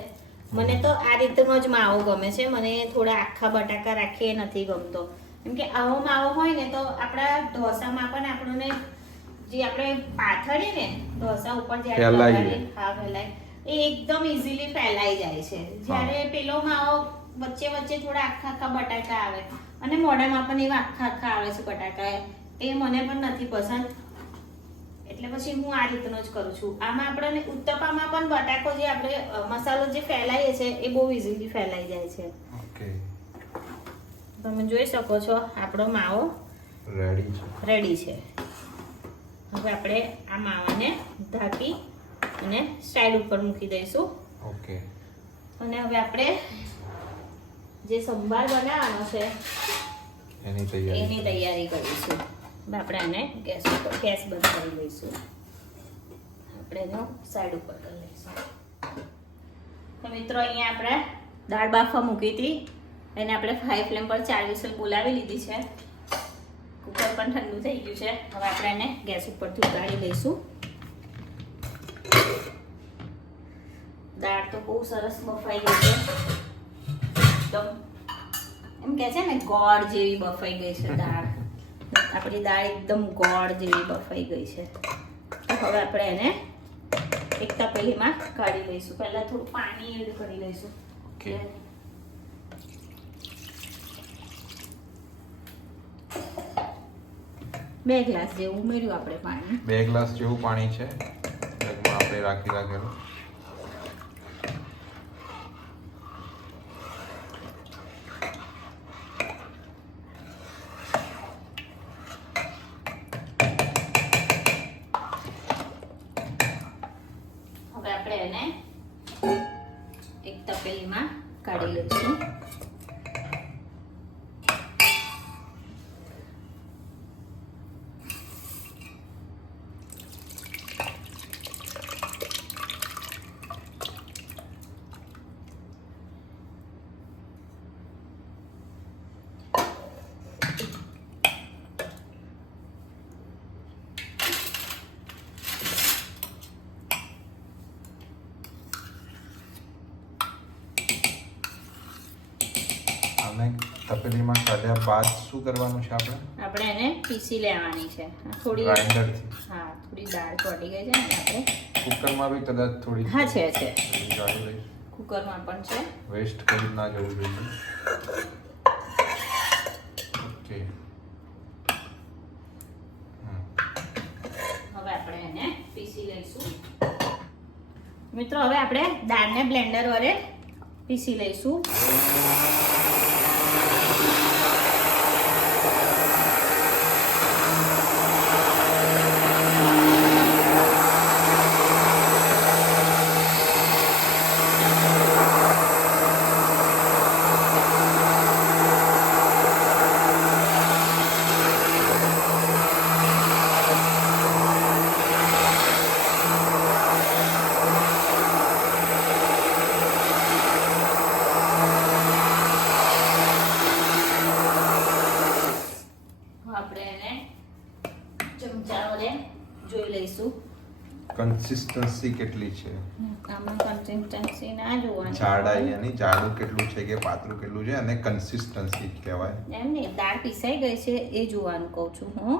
મને તો આ રીતનો જ માવો ગમે છે. મને થોડા આખા બટાકા રાખીએ નથી ગમતો, કેમ કે આવો માવો હોય ને તો આપણા ઢોસામાં પણ આપણને જે આપણે પાથરીએ ને ઢોસા ઉપર ફેલાય એ એકદમ ઇઝીલી ફેલાઈ જાય છે. જ્યારે પેલો માવો વચ્ચે વચ્ચે થોડા આખા આખા બટાકા આવે અને મોઢામાં પણ એવા આખા આખા આવે છે બટાકા, એ મને પણ નથી પસંદ. એટલે પછી હું આ રીતનો જ કરું છું. આમાં આપણને ઉત્તપામાં પણ બટાકો જે આપણે મસાલો જે ફેલાઈએ છે એ બહુ ઇઝીલી ફેલાઈ જાય છે. ઓકે, તમે જોઈ શકો છો આપણો માવો રેડી છે. હવે આપણે આ માવાને ઢાંકી અને સાઈડ ઉપર મૂકી દઈશું. ઓકે, અને હવે આપણે જે સંભાર બનાવવાનો છે એની તૈયારી કરીશું. આપણે આને ગેસ બંધ કરી લઈશું. આપણે એનો સાઈડ ઉપર કરી લઈશું. તો મિત્રો અહીંયા આપણે દાળ બાફવા મૂકી હતી, એને આપણે હાઈ ફ્લેમ પર 4 વિસલ બોલાવી લીધી છે. કુકર પણ ઠંડુ થઈ ગયું છે. હવે આપણે એને ગેસ ઉપરથી ઉતારી લઈશું. દાળ તો બહુ સરસ બફાઈ ગઈ છે. એકદમ એમ કે છે ને ગોળ જેવી બફાઈ ગઈ છે દાળ. આપણી દાળ એકદમ ગોળ જેવી બફાઈ ગઈ છે. તો હવે આપણે એને એક તપેલીમાં કાઢી લઈશું. પહેલા થોડું પાણી એડ કરી લઈશું. ઓકે, 2 ગ્લાસ જેવું ઉમેર્યું આપણે પાણી. 2 ગ્લાસ જેવું પાણી છે જગમાં આપણે રાખી રાખેલું. હવે આપણે એને એક તપેલીમાં કાઢી લઈશું. તપેલીમાં કાઢ્યા બાદ શું કરવાનું છે આપણે એને પીસી લેવાની છે. થોડી ગ્રાઇન્ડરથી. હા, થોડી દાળ ચોટી ગઈ છે ને આપણે કુકરમાં બી કદાચ થોડી. હા છે ગાળી લઈશ. કુકરમાં પણ છે. વેસ્ટ કરી ના જવું જોઈએ. ઓકે, હવે આપણે એને લઈશું. મિત્રો હવે આપણે દાળને બ્લેન્ડર વડે પીસી લઈશું. જોઈ લઈશું કન્સિસ્ટન્સી કેટલી છે. આમાં કન્સિસ્ટન્સી ના જોવાની, જાડાઈ એની જાડું કેટલું છે કે પાતળું કેટલું છે અને કન્સિસ્ટન્સી કહેવાય. એમ નહીં, દાળ પીસાઈ ગઈ છે એ જોવાનું કહું છું હું.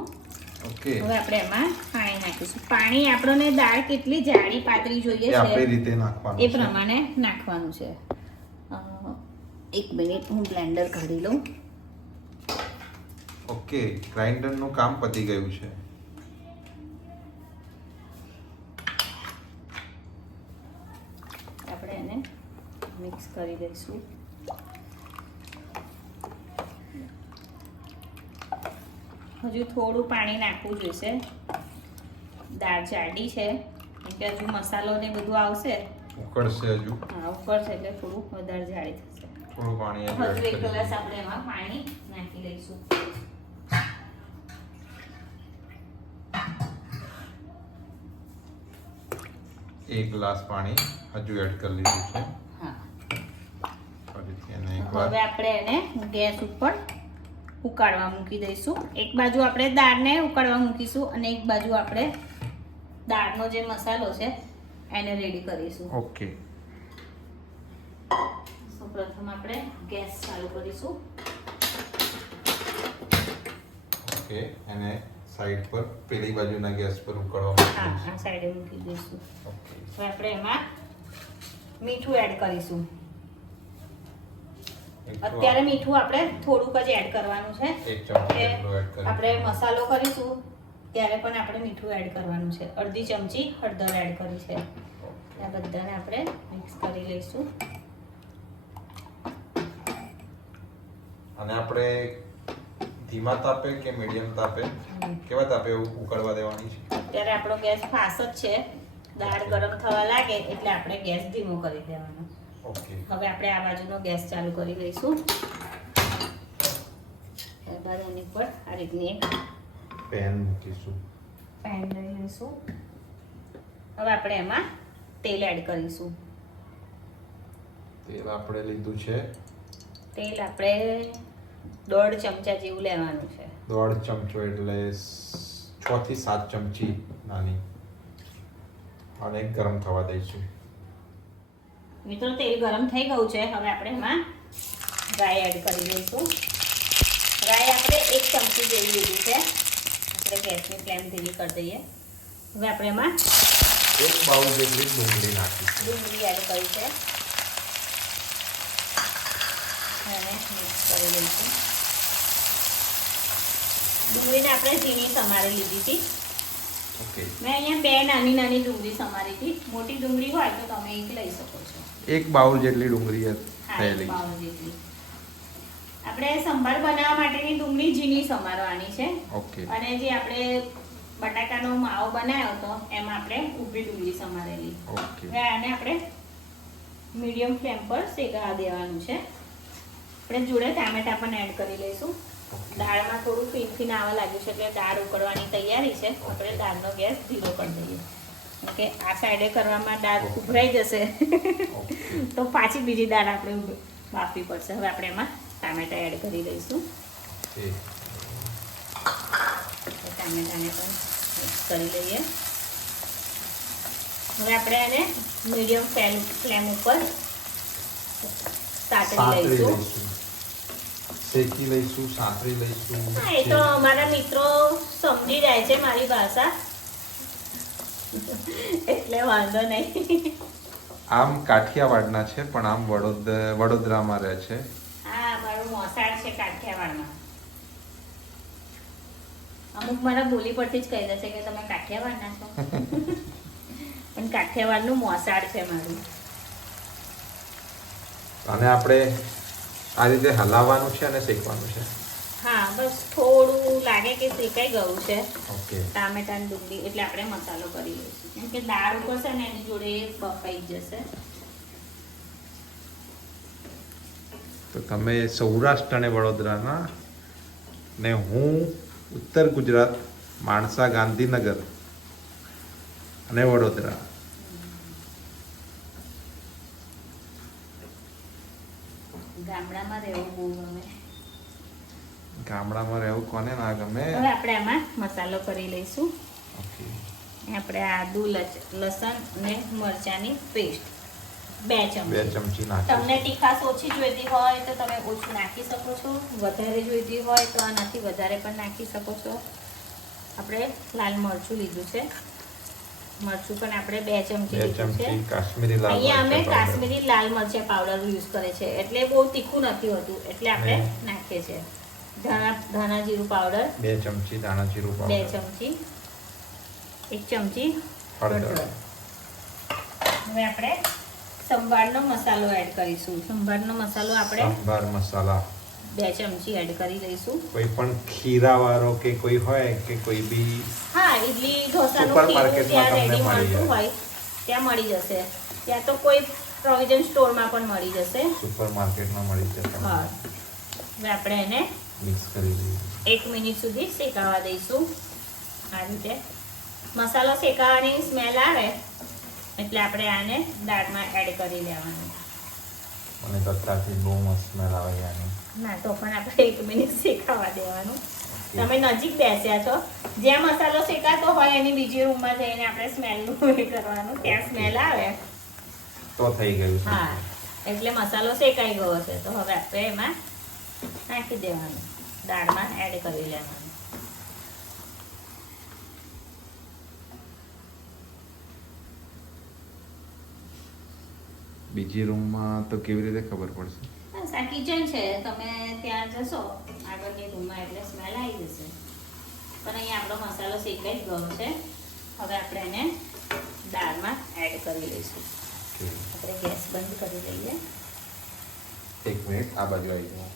ઓકે, હવે આપણે એમાં પાણી નાખીશું. પાણી આપણને દાળ કેટલી જાડી પાતળી જોઈએ છે આપણી રીતે નાખવાનું એ પ્રમાણે નાખવાનું છે. એક મિનિટ હું બ્લેન્ડર કાઢી લઉં. ઓકે, ગ્રાઇન્ડરનું કામ પતી ગયું છે. આપણે એને મિક્સ કરી દઈશું. હજુ થોડું પાણી નાખવું જોઈશે. દાળ જાડી છે એટલે હજુ મસાલો ને બધું આવશે, ઉકળશે હજુ. હા, ઉકળશે એટલે થોડું વધારે જાડી થશે. થોડું પાણી હજુ એક ગ્લાસ આપણે એમાં પાણી નાખી લઈશું. એક ગ્લાસ પાણી હજુ એડ કરી લીધું છે. હા, ફરીથી એને એકવાર હવે આપણે એને ગેસ ઉપર ઉકાળવા મૂકી દઈશું. એક બાજુ આપણે દાળને ઉકાળવા મૂકીશું અને એક બાજુ આપણે દાળનો જે મસાલો છે એને રેડી કરીશું. ઓકે, પ્રથમ આપણે ગેસ ચાલુ કરીશું. ઓકે, એને સાઈડ પર પેલી બાજુના ગેસ પર ઉકળવા હા, મૂકીશું. આ સાઈડે મૂકી દઈશું. ઓકે, હવે આપણે એમાં મીઠું એડ કરીશું. અત્યારે મીઠું આપણે થોડુંક જ એડ કરવાનું છે. એક ચમચી કે જેટલું એડ કરી. આપણે મસાલો કરીશું ત્યારે પણ આપણે મીઠું એડ કરવાનું છે. અડધી ચમચી હળદર એડ કરી છે. આ બધાને આપણે મિક્સ કરી લઈશું. અને આપણે ધીમા તાપે કે મીડિયમ તાપે, કેવા તાપે ઉકળવા દેવાની છે? અત્યારે આપણો ગેસ ફાસ્ટ જ છે. દાળ ગરમ થવા લાગે એટલે આપણે ગેસ ધીમો કરી દેવાનો. ઓકે, હવે આપણે આ બાજુનો ગેસ ચાલુ કરી લઈશું. ત્યારબાદ એની પર આ રીતની એક પેન મૂકીશું. પેન લઈ લઈશું. હવે આપણે એમાં તેલ એડ કરીશું. તેલ આપણે લીધું છે તેલ આપણે 1.5 ચમચા જેવું લેવાનું છે. 1.5 ચમચો એટલે 6 થી 7 ચમચી નાની. અને ગરમ થવા દઈશું. મિત્રો તેલ ગરમ થઈ ગયું છે. હવે આપણે એમાં રાઈ એડ કરી દઈશું. રાઈ આપણે 1 ચમચી જેવી લીધી છે. આપણે ગેસની ફ્લેમ ધીમી કરી દઈએ. હવે આપણે એમાં 1 બાઉલ જેટલી ડુંગળી નાખીશું. ડુંગળી એડ કરી છે અને મિક્સ કરી દઈશું. ડુંગળીને આપણે ઝીણી સમારી લીધી હતી. ઓકે, મેં અહીંયા 2 નાની નાની ડુંગળી સમારી હતી. મોટી ડુંગળી હોય તો તમે એક લઈ શકો છો. 1 બાઉલ જેટલી ડુંગળી હા, 1 થયેલી. બાઉલ જેટલી. આપણે સંભાર બનાવવા માટેની ડુંગળી ઝીણી સમારવાની છે. ઓકે, અને જે આપણે બટાકાનો માવો બનાવ્યો હતો એમાં આપણે ઊભી ડુંગળી સમારેલી. ઓકે, હવે આને આપણે મીડિયમ ફ્લેમ પર શેકાવા દેવાનું છે. આપણે જોડે ટામેટા પણ એડ કરી લઈશું. દાળમાં થોડું ફીન આવવા લાગ્યું છે એટલે દાળ ઉકળવાની તૈયારી છે. આપણે દાળનો ગેસ ધીરો કરી દઈએ. કે આ સાઈડે કરવામાં દાળ ઉભરાઈ જશે તો પાછી બીજી દાળ આપણે બાફવી પડશે. હવે આપણે એમાં ટામેટા એડ કરી દઈશું. ટામેટાને પણ મિક્સ કરી લઈએ. હવે આપણે એને મીડિયમ ફ્લેમ ઉપર સાતરી લઈશું. શેકી લઈશું, સાંતળી લઈશું. હા, એ તો અમારા મિત્રો સમજી જાય છે મારી ભાષા એટલે વાંધો નહીં. આમ કાઠિયાવાડના છે પણ આમ વડોદરામાં રહે છે. હા, મારું મોસાળ છે કાઠિયાવાડમાં. અમુક મારા બોલી પરથી જ કહી દેશે કે તમે કાઠિયાવાડના છો. અને કાઠિયાવાડનું મોસાળ છે મારું. અને આપણે આ રીતે હલાવવાનું છે અને શેકવાનું છે. હા, બસ થોડું લાગે કે શેકાઈ ગયું છે. ઓકે. ટામેટા ને ડુંગળી એટલે આપણે મસાલો કરી લઈશું. કેમ કે દાળ ઉપર છે ને એની જોડે બફાઈ જશે. તો તમે સૌરાષ્ટ્ર અને વડોદરાના ને હું ઉત્તર ગુજરાત માણસા ગાંધીનગર અને વડોદરા. ગામડામાં રહેવું બહુ ગમે. ગામડામાં રહેવું કોને ના ગમે. હવે આપણે આમાં મસાલો કરી લઈશું. ઓકે. આપણે આદુ લસણ અને મરચાંની પેસ્ટ 2 ચમચી નાખીશું. તમને તીખાશ ઓછી જોઈતી હોય તો તમે ઓછું નાખી શકો છો, વધારે જોઈતી હોય તો આનાથી વધારે પણ નાખી શકો છો. આપણે લાલ મરચું લીધું છે, મરચું પણ આપણે 2 ચમચી લીધું છે. અહીંયા અમે કાશ્મીરી લાલ મરચાં પાવડર યુઝ કરે છે એટલે બહુ તીખું નથી હોતું એટલે આપણે નાખીએ છીએ. ધાણા જીરું પાવડર 2 ચમચી, ધાણા જીરું પાવડર 2 ચમચી, 1 ચમચી હળદર. હવે આપણે સંભારનો મસાલો એડ કરીશું. સંભારનો મસાલો આપણે સંભાર મસાલા 2 ચમચી એડ કરી દઈશું. કોઈ પણ ખીરા વાળો કે કોઈ હોય કે કોઈ બી હા, ઇડલી ઢોસાનું ખીરું ત્યાં રેડી મળતું હોય ત્યાં મળી જશે. ત્યાં તો કોઈ પ્રોવિઝન સ્ટોરમાં પણ મળી જશે. સુપર માર્કેટમાં મળી જશે. હા, હવે આપણે એને મિક્સ કરી દઈએ. 1 મિનિટ સુધી શેકાવા દઈશું. આ રીતે મસાલો શેકાવાની સ્મેલ આવે એટલે આપણે આને દાળમાં એડ કરી લેવાનું. મને તો અત્યારથી બહુ મસ્ત સ્મેલ આવે યાની. ના, તો પણ આપણે 1 મિનિટ શેકાવા દેવાનું. તમે નજીક બેસ્યા છો, જ્યાં મસાલો શેકાતો હોય એની બીજી રૂમમાં જઈને આપણે સ્મેલનું એ કરવાનું. ત્યાં સ્મેલ આવે તો થઈ ગયું. હા, એટલે મસાલો શેકાઈ ગયો છે તો હવે આપણે એમાં નાખી દેવાનું, દાળમાં એડ કરી લેવાનું. બીજી રૂમમાં તો કેવી રીતે ખબર પડશે? બસ આ કિચન છે, તમે ત્યાં જશો આગળની રૂમમાં એટલે સ્મેલ આવી જશે. પણ અહીંયા આપણો મસાલો શેકાઈ ગયો છે. હવે આપણે એને દાળમાં એડ કરી લઈશું. આપણે ગેસ બંધ કરી લઈએ. 1 મિનિટ આ બાજુ આવી જાઓ.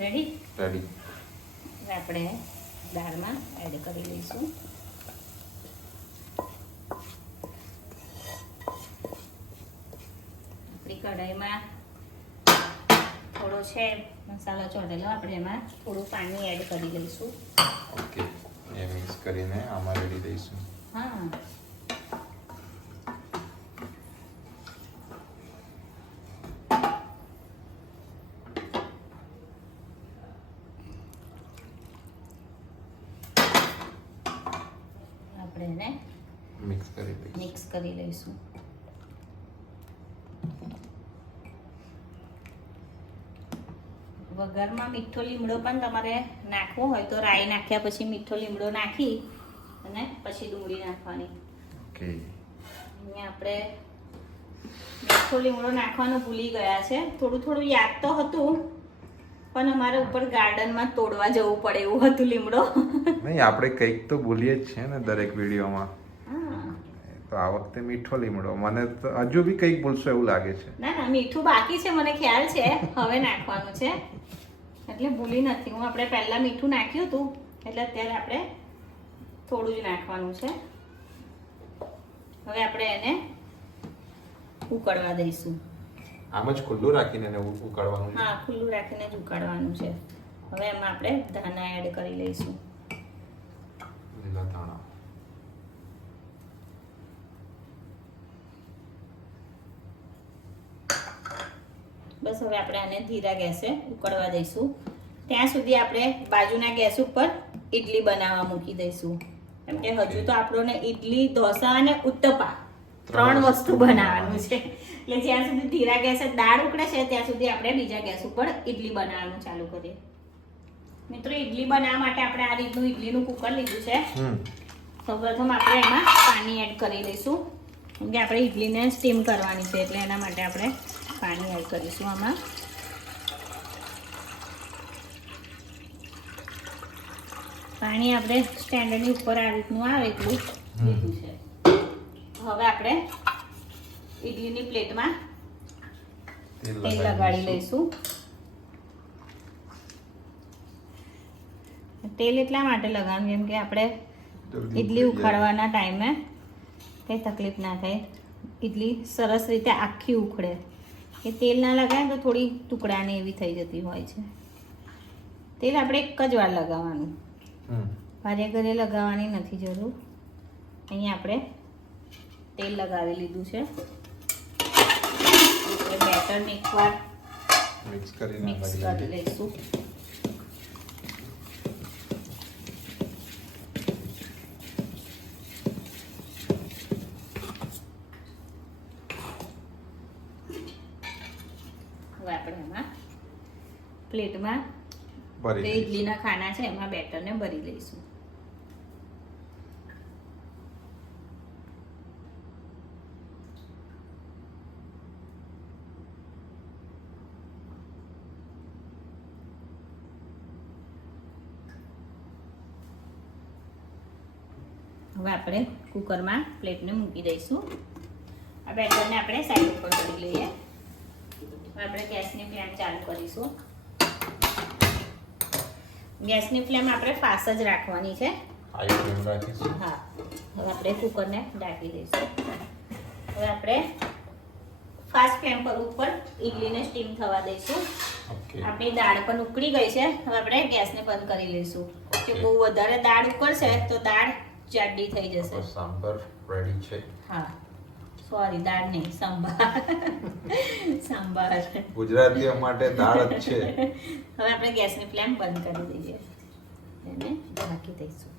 રેડી? રેડી. હવે આપણે દાળમાં એડ કરી લઈશું. કઢાઈમાં થોડો છે મસાલો ચોટેલો, આપણે એમાં થોડું પાણી એડ કરી લઈશું. ઓકે, એ મિક્સ કરીને આમાં રેડી દઈશું. હા, આપણે એને મિક્સ કરી લઈશું. વઘારમાં મીઠો લીમડો પણ તમારે નાખવો હોય તો રાઈ નાખ્યા પછી મીઠો લીમડો નાખી અને પછી ડુંગળી નાખવાની. ઓકે. અહીંયા આપણે મીઠો લીમડો નાખવાનું ભૂલી ગયા છે. થોડું યાદ તો હતું પણ અમારે ઉપર ગાર્ડનમાં તોડવા જવું પડે એવું હતું લીમડો. નહીં, આપણે કંઈક તો ભૂલીએ જ છે ને દરેક વિડીયોમાં. હા, તો આ વખતે મીઠો લીમડો. મને તો હજુ બી કંઈક ભૂલશો એવું લાગે છે. ના, મીઠું બાકી છે, મને ખ્યાલ છે. હવે નાખવાનું છે એટલે ભૂલી નથી હું. આપણે પહેલા મીઠું નાખ્યું હતું એટલે અત્યારે આપણે થોડું જ નાખવાનું છે. હવે આપણે એને ઉકળવા દઈશું. આમ જ ખુલ્લું રાખીને એને ઉકાળવાનું. હા, ખુલ્લું રાખીને જ ઉકાળવાનું છે. હવે એમાં આપણે ધાણા એડ કરી લઈશું. લીલા ધાણા. બસ હવે આપણે આને ધીરા ગેસે ઉકળવા દઈશું. ત્યાં સુધી આપણે બાજુના ગેસ ઉપર ઈડલી બનાવવા મૂકી દઈશું. કેમ કે હજુ તો આપણને ઈડલી, ઢોસા અને ઉત્તપા 3 વસ્તુ બનાવવાનું છે. એટલે જ્યાં સુધી ધીરા ગેસે દાળ ઉકળે છે ત્યાં સુધી આપણે બીજા ગેસ ઉપર ઈડલી બનાવવાનું ચાલુ કરીએ. મિત્રો, ઈડલી બનાવવા માટે આપણે આ રીતનું ઈડલીનું કુકર લીધું છે. સૌપ્રથમ આપણે એમાં પાણી એડ કરી દઈશું. કેમ કે આપણે ઈડલીને સ્ટીમ કરવાની છે એટલે એના માટે આપણે પાણી એડ કરીશું આમાં. પાણી આપણે સ્ટેન્ડની ઉપર આ રીતનું આવે એટલું લીધું છે. હવે આપણે ઇડલીની પ્લેટમાં તેલ લગાડી લઈશું. તેલ એટલા માટે લગાવવાનું કેમ કે આપણે ઇડલી ઉખાડવાના ટાઈમે કંઈ તકલીફ ના થાય, ઇડલી સરસ રીતે આખી ઉખડે. એ તેલ ના લગાવે તો થોડી ટુકડાને એવી થઈ જતી હોય છે. તેલ આપણે એક જ વાર લગાવવાનું, વારે ઘરે લગાવવાની નથી જરૂર. અહીંયા આપણે તેલ લગાવી લીધું છે. બેટરને એકવાર મિક્સ કરી લઈશું. હવે આપણે એમાં પ્લેટમાં જે ઇડલીના ખાના છે એમાં બેટરને ભરી લઈશું. હવે આપણે કુકરમાં પ્લેટને મૂકી દઈશું. આ બેટરને આપણે સાઈડ ઉપર કરી લઈએ. હવે આપણે ગેસની ફ્લેમ ચાલુ કરીશું. ગેસની ફ્લેમ આપણે ફાસ્ટ જ રાખવાની છે. હાઈ ફ્લેમ રાખીશું. હા. હવે આપણે કુકરને ઢાંકી દઈશું. હવે આપણે ફાસ્ટ ફ્લેમ પર ઉપર ઇડલીને સ્ટીમ થવા દઈશું. આપણી દાળ પણ ઉકળી ગઈ છે. હવે આપણે ગેસને બંધ કરી લઈશું. કે બહુ વધારે દાળ ઉકળશે તો દાળ જાડી થઈ જશે. સાંભાર રેડી છે. હા, સોરી, દાળ નહીં, સંભાર. સંભાર ગુજરાતીઓ માટે દાળ જ છે. હવે આપણે ગેસની ફ્લેમ બંધ કરી દઈએ. એને ઢાંકી દઈશું.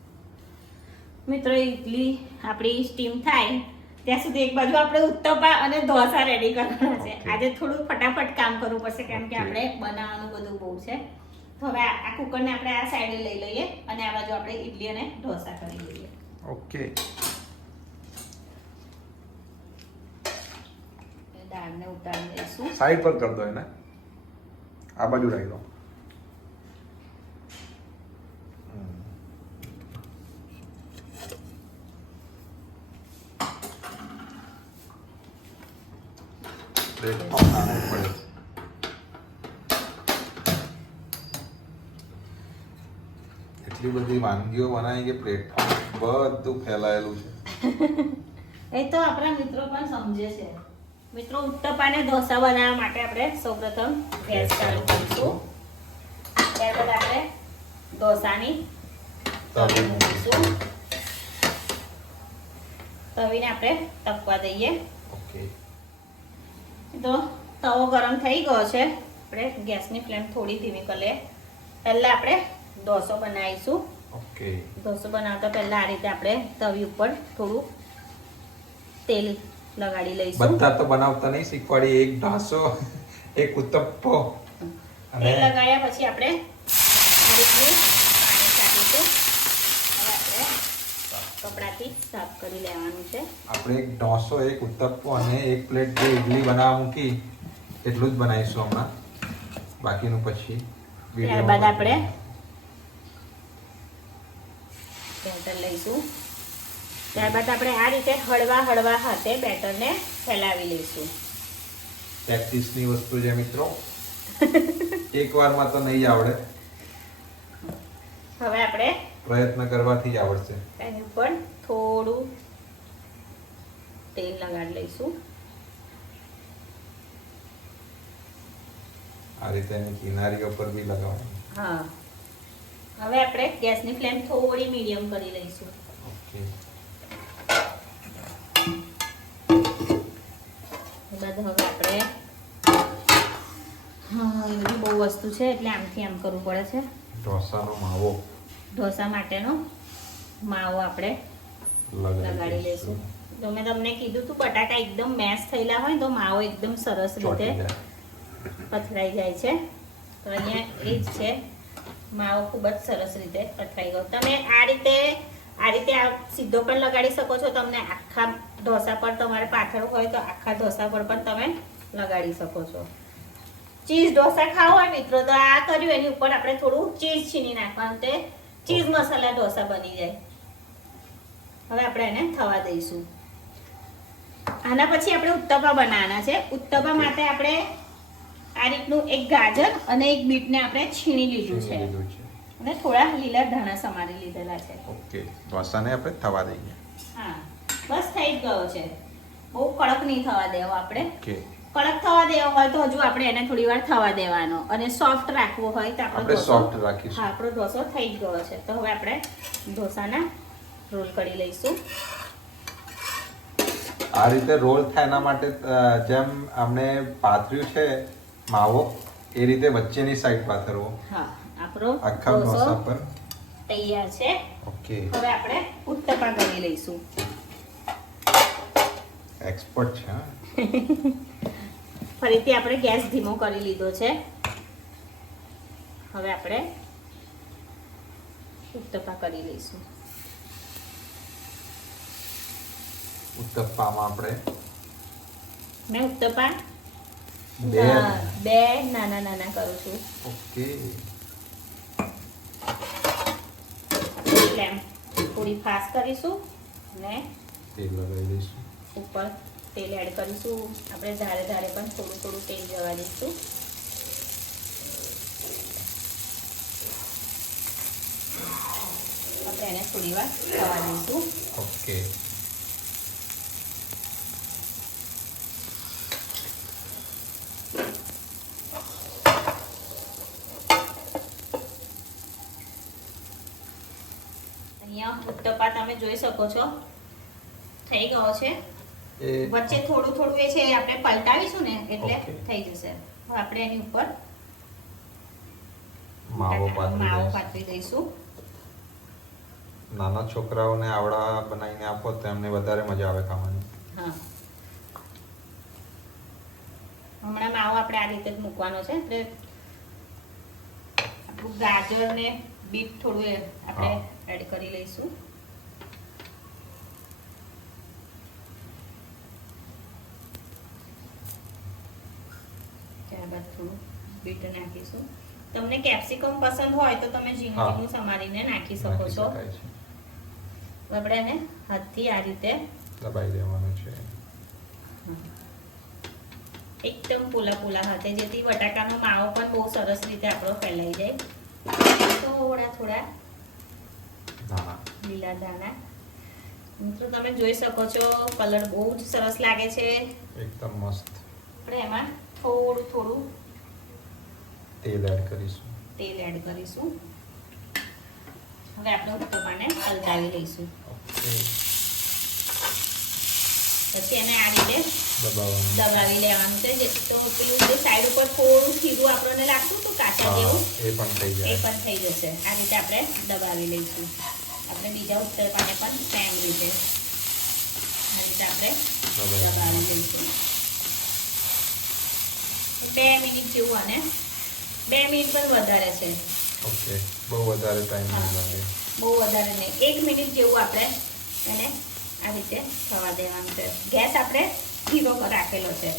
મિત્રો, ઇડલી આપણી સ્ટીમ થાય ત્યાં સુધી એક બાજુ આપણે ઉત્તપા અને ઢોસા રેડી કરવાના છે. આજે થોડું ફટાફટ કામ કરવું પડશે કેમ કે આપણે બનાવવાનું બધું બહુ છે. તો હવે આ કુકરને આપણે આ સાઈડે લઈ લઈએ અને આ બાજુ આપણે ઇડલી અને ઢોસા કરી લઈએ. ઓકે. દાળને ઉતારી દઈશું. સાઈડ પર કર દો એને. આ બાજુ રાખી દો. પ્લેટફોર્મ નાનું પડે. એટલી બધી વાનગીઓ બનાવી કે પ્લેટફોર્મ બધું ફેલાયેલું છે. એ તો આપણા મિત્રો પણ સમજે છે. મિત્રો, ઉત્તપા અને ઢોસા બનાવવા માટે આપણે સૌપ્રથમ ગેસ ચાલુ કરીશું. ત્યારબાદ આપણે ઢોસાની તવી મૂકીશું. તવીને આપણે તપવા દઈએ. ઓકે. તો તવો ગરમ થઈ ગયો છે. આપણે ગેસની ફ્લેમ થોડી ધીમી કરી લઈએ. પહેલા આપણે ઢોસો બનાવીશું. ઓકે. ઢોસો બનાવતા પહેલા આ રીતે આપણે તવી ઉપર થોડું તેલ લગાડી લઈશું. બધા તો બનાવતા નહીં શીખવાડી. એક ઢોસો, એક ઉત્તપ્પો. તેલ લગાડ્યા પછી આપણે આ રીતનું પાણી છાંટીશું. હવે આપણે કપડાથી સાફ કરી લેવાનું છે. આપણે એક ઢોસો, એક ઉત્તપ્પો અને એક પ્લેટ જે ઇડલી બનાવવા મૂકી એટલું જ બનાવીશું હમણાં. બાકીનું પછી ત્યારબાદ આપણે બેટર લઈશું. ત્યારબાદ આપણે આ રીતે હળવા હાથે બેટરને ફેલાવી લઈશું. પ્રેક્ટિસની વસ્તુ છે મિત્રો. એકવારમાં તો નહીં આવડે. હવે આપણે પ્રયત્ન કરવાથી જ આવડશે. એની ઉપર થોડું તેલ લગાડી લઈશું. આ રીતે એની કિનારીઓ પર બી લગાવવાનું. હા. હવે આપણે ગેસની ફ્લેમ થોડી મીડિયમ કરી લઈશું. ઓકે. બાદ હવે આપણે એ બધી બહુ વસ્તુ છે એટલે આમથી આમ કરવું પડે છે. ઢોસાનો માવો, ઢોસા માટેનો માવો આપણે લગાડી લઈશું. તો મેં તમને કીધું તું બટાકા એકદમ મેશ થયેલા હોય તો માવો એકદમ સરસ રીતે પથરાઈ જાય છે. તો અહીંયા એ જ છે. માવો ખૂબ જ સરસ રીતે પથરાઈ ગયો. તમે આ રીતે સીધો પણ લગાડી શકો છો. તમને આખા ઢોસા પર તમારે પાથરવું હોય તો આખા ઢોસા પર પણ તમે લગાડી શકો છો. ચીઝ ઢોસા ખાવા હોય મિત્રો તો આ કર્યું એની ઉપર આપણે થોડું ચીઝ છીની નાખવાનું. તે ચીઝ મસાલા ઢોસા બની જાય. હવે આપણે એને થવા દઈશું. આના પછી આપણે ઉત્તપા બનાવવાના છે. ઉત્તપા માટે આપણે આ રીતનું એક ગાજર અને એક બીટને આપણે છીણી લીધું છે અને થોડા લીલા ધાણા સમારી લીધેલા છે. ઓકે, ઢોસાને આપણે થવા દઈએ. હા, બસ થઈ જ ગયો છે. બહુ કડક નહીં થવા દેવો આપણે. ઓકે, કડક થવા દેવો હોય તો હજુ આપણે એને થોડી વાર થવા દેવાનો, અને સોફ્ટ રાખવો હોય તો આપણે સોફ્ટ રાખીશું. હા, આપણો ઢોસો થઈ જ ગયો છે. તો હવે આપણે ઢોસાના રોલ કરી લઈશું. આ રીતે રોલ થાય એના માટે જેમ આપણે પાથર્યું છે માવો એ રીતે વચ્ચેની સાઈડ પાથરવો. હા, આપણો આખા ઢોસા પર તૈયાર છે. ઓકે, હવે આપણે ઉત્તપા કરી લઈશું. એક્સપર્ટ છે. ફરીથી આપણે ગેસ ધીમો કરી લીધો છે. હવે આપણે ઉત્તપા કરી લઈશું. ઉત્તપામાં આપણે મેં ઉત્તપા બે નાના નાના કરું છું. ઓકે, ફ્લેમ થોડી ફાસ્ટ કરીશું અને તેલ લગાવી દઈશું. ઉપર તેલ એડ કરીશું. આપણે ધારે ધારે પણ થોડું થોડું તેલ જવા દઈશું. આપણે એને થોડી વાર થવા દઈશું. ઓકે, અહીંયા ઉત્તપા તમે જોઈ શકો છો થઈ ગયો છે. વચ્ચે થોડું થોડું એ છે આપણે પલટાવીશું ને એટલે થઈ જશે. હવે આપણે એની ઉપર માવો પાથરી દઈશું. નાના છોકરાઓને આવડા બનાવીને આપો તો એમને વધારે મજા આવે ખાવાની. હા, હમણાં માવો આપણે આ રીતે જ મૂકવાનો છે. એટલે આપણું ગાજર ને બીટ થોડું આપણે એડ કરી લઈશું. ત્યારબાદ થોડું બીટ નાખીશું. તમને કેપ્સિકમ પસંદ હોય તો તમે ઝીણું ઝીણું સમારીને નાખી શકો છો. આપણે એને હાથથી આ રીતે દબાઈ દેવાનું છે. એકદમ પૂલા હાથે, જેથી બટાકાનો માવો પણ બહુ સરસ રીતે આપણો ફેલાઈ જાય. થોડા થોડા લીલા દાણા. મિત્રો તમે જોઈ શકો છો કલર બહુ જ સરસ લાગે છે. એકદમ મસ્ત. આપણે એમાં થોડું થોડું તેલ એડ કરીશું. હવે આપણે ઉત્તપાને હલકાવી લઈશું. પછી એને આ રીતે દબાવી લેવાનું છે. તો પેલું જે સાઈડ ઉપર થોડું ખીરું આપણને લાગતું હતું કાચા જેવું, એ પણ થઈ જશે. આ રીતે આપણે દબાવી લઈશું. આપણે બીજા ઉત્તપાને પણ સેમ રીતે આ રીતે આપણે દબાવી લઈશું. 2 મિનિટ જેવું, અને 2 મિનિટ પણ વધારે છે. ઓકે, બહુ વધારે ટાઈમ નહીં લાગે. બહુ વધારે નહીં, 1 મિનિટ જેવું આપણે એને આ રીતે થવા દેવાનું છે. ગેસ આપણે ધીરો રાખેલો છે.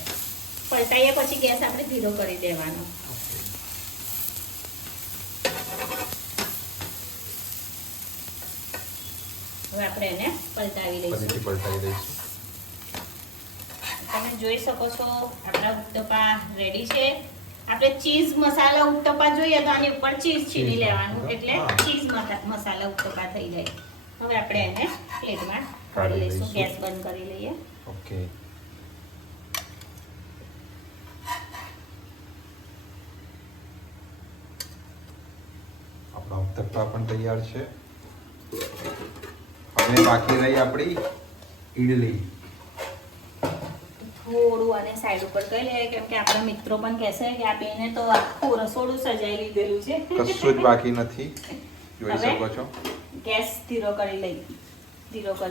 પલટાઈએ પછી ગેસ આપણે ધીરો કરી દેવાનો. હવે આપણે એને પલટાવી લઈશું. તમે જોઈ શકો છો આપણા ઉત્તપા રેડી છે. આપણે ચીઝ મસાલા ઉત્તપા જોઈએ તો આની ઉપર ચીઝ છીણી લેવાનું, એટલે ચીઝ મસાલા ઉત્તપા થઈ જાય. હવે આપણે એને પ્લેટમાં કાઢી લઈશું. ગેસ બંધ કરી લઈએ. ઓકે, આપણા ઉત્તપા પણ તૈયાર છે. હવે બાકી રહી આપણી ઈડલી. થોડું આને સાઈડ ઉપર કરી લઈએ, કેમ કે આપણા મિત્રો પણ કહેશે કે આ બેને તો આખું રસોડું સજાઈ લીધેલું છે. કશું જ બાકી નથી, જોઈ શકો છો. ગેસ ધીરો કરી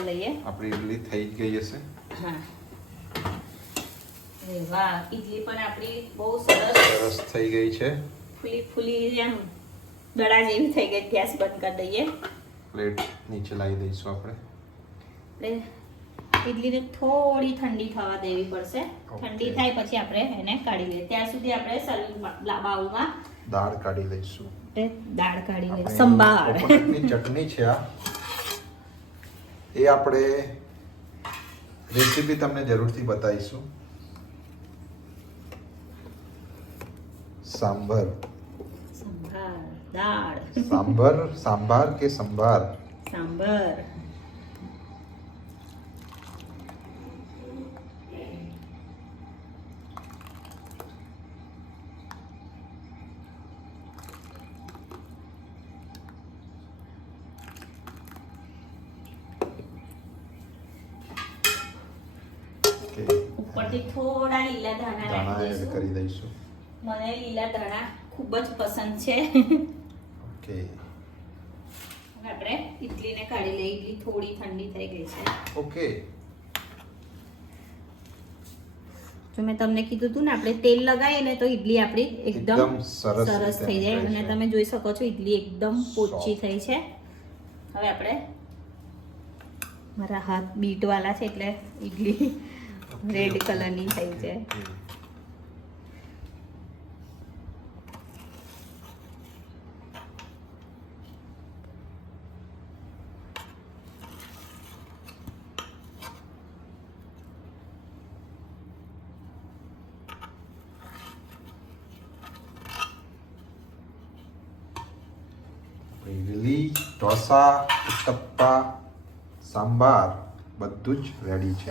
લઈએ. આપણી ઈડલી થઈ જ ગઈ હશે. હા, વાહ, ઈડલી પણ આપણી બહુ સરસ થઈ ગઈ છે. ફૂલી જેમ દડા જેવી થઈ ગઈ. ગેસ બંધ કરી દઈએ. પ્લેટ નીચે લાવી દઈશું આપણે. ઇડલીને થોડી ઠંડી થવા દેવી પડશે. ઠંડી થાય પછી આપણે એને કાઢી લઈએ. ત્યાં સુધી આપણે સર્વિંગ બાઉલમાં દાળ કાઢી લઈશું. દાળ કાઢી લઈએ. સંભાર કોકોનટની ચટણી છે આ. એ આપણે રેસીપી તમને જરૂરથી બતાવીશું. સાંભર દાળ સાંભાર કે સંભાર સાંભર. ઉપરથી થોડા લીલા ધાણા એડ કરી દઈશું. મને લીલા ધાણા ખૂબ જ પસંદ છે. ઓકે, આપણે ઇડલીને કાઢી લઈએ. ઇડલી થોડી ઠંડી થઈ ગઈ છે. ઓકે. જો મેં તમને કીધું હતું ને, આપણે તેલ લગાવીએ ને તો ઇડલી આપણી એકદમ સરસ થઈ જાય. અને તમે જોઈ શકો છો ઇડલી એકદમ પોચી થઈ છે. હવે આપણે, મારા હાથ બીટ વાળા છે એટલે ઇડલી રેડ કલરની થઈ છે. ઇડલી, ઢોસા, ઉત્તપ્પા, સાંભાર બધું જ રેડી છે.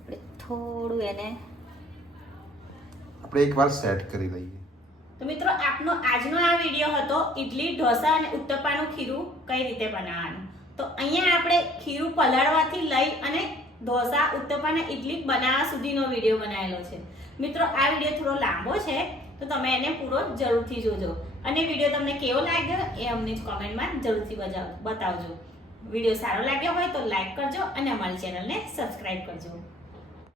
આપણે થોડું એને આપણે એકવાર સેટ કરી લઈએ. તો મિત્રો, આપનો આજનો આ વિડીયો હતો ઇડલી, ઢોસા અને ઉત્તપ્પાનું ખીરું કઈ રીતે બનાવવાનું. તો અહીંયા આપણે ખીરું પલાળવાથી લઈ અને ઢોસા, ઉત્તપ્પા અને ઇડલી બનાવવા સુધીનો વિડીયો બનાવેલો છે. મિત્રો, આ વિડીયો થોડો લાંબો છે તો તમે એને પૂરો જરૂરથી જોજો. અને વિડીયો તમને કેવો લાગ્યો એ અમને કોમેન્ટમાં જરૂરથી બતાવજો. વિડીયો સારો લાગ્યો હોય તો લાઈક કરજો અને અમારી ચેનલને સબસ્ક્રાઇબ કરજો.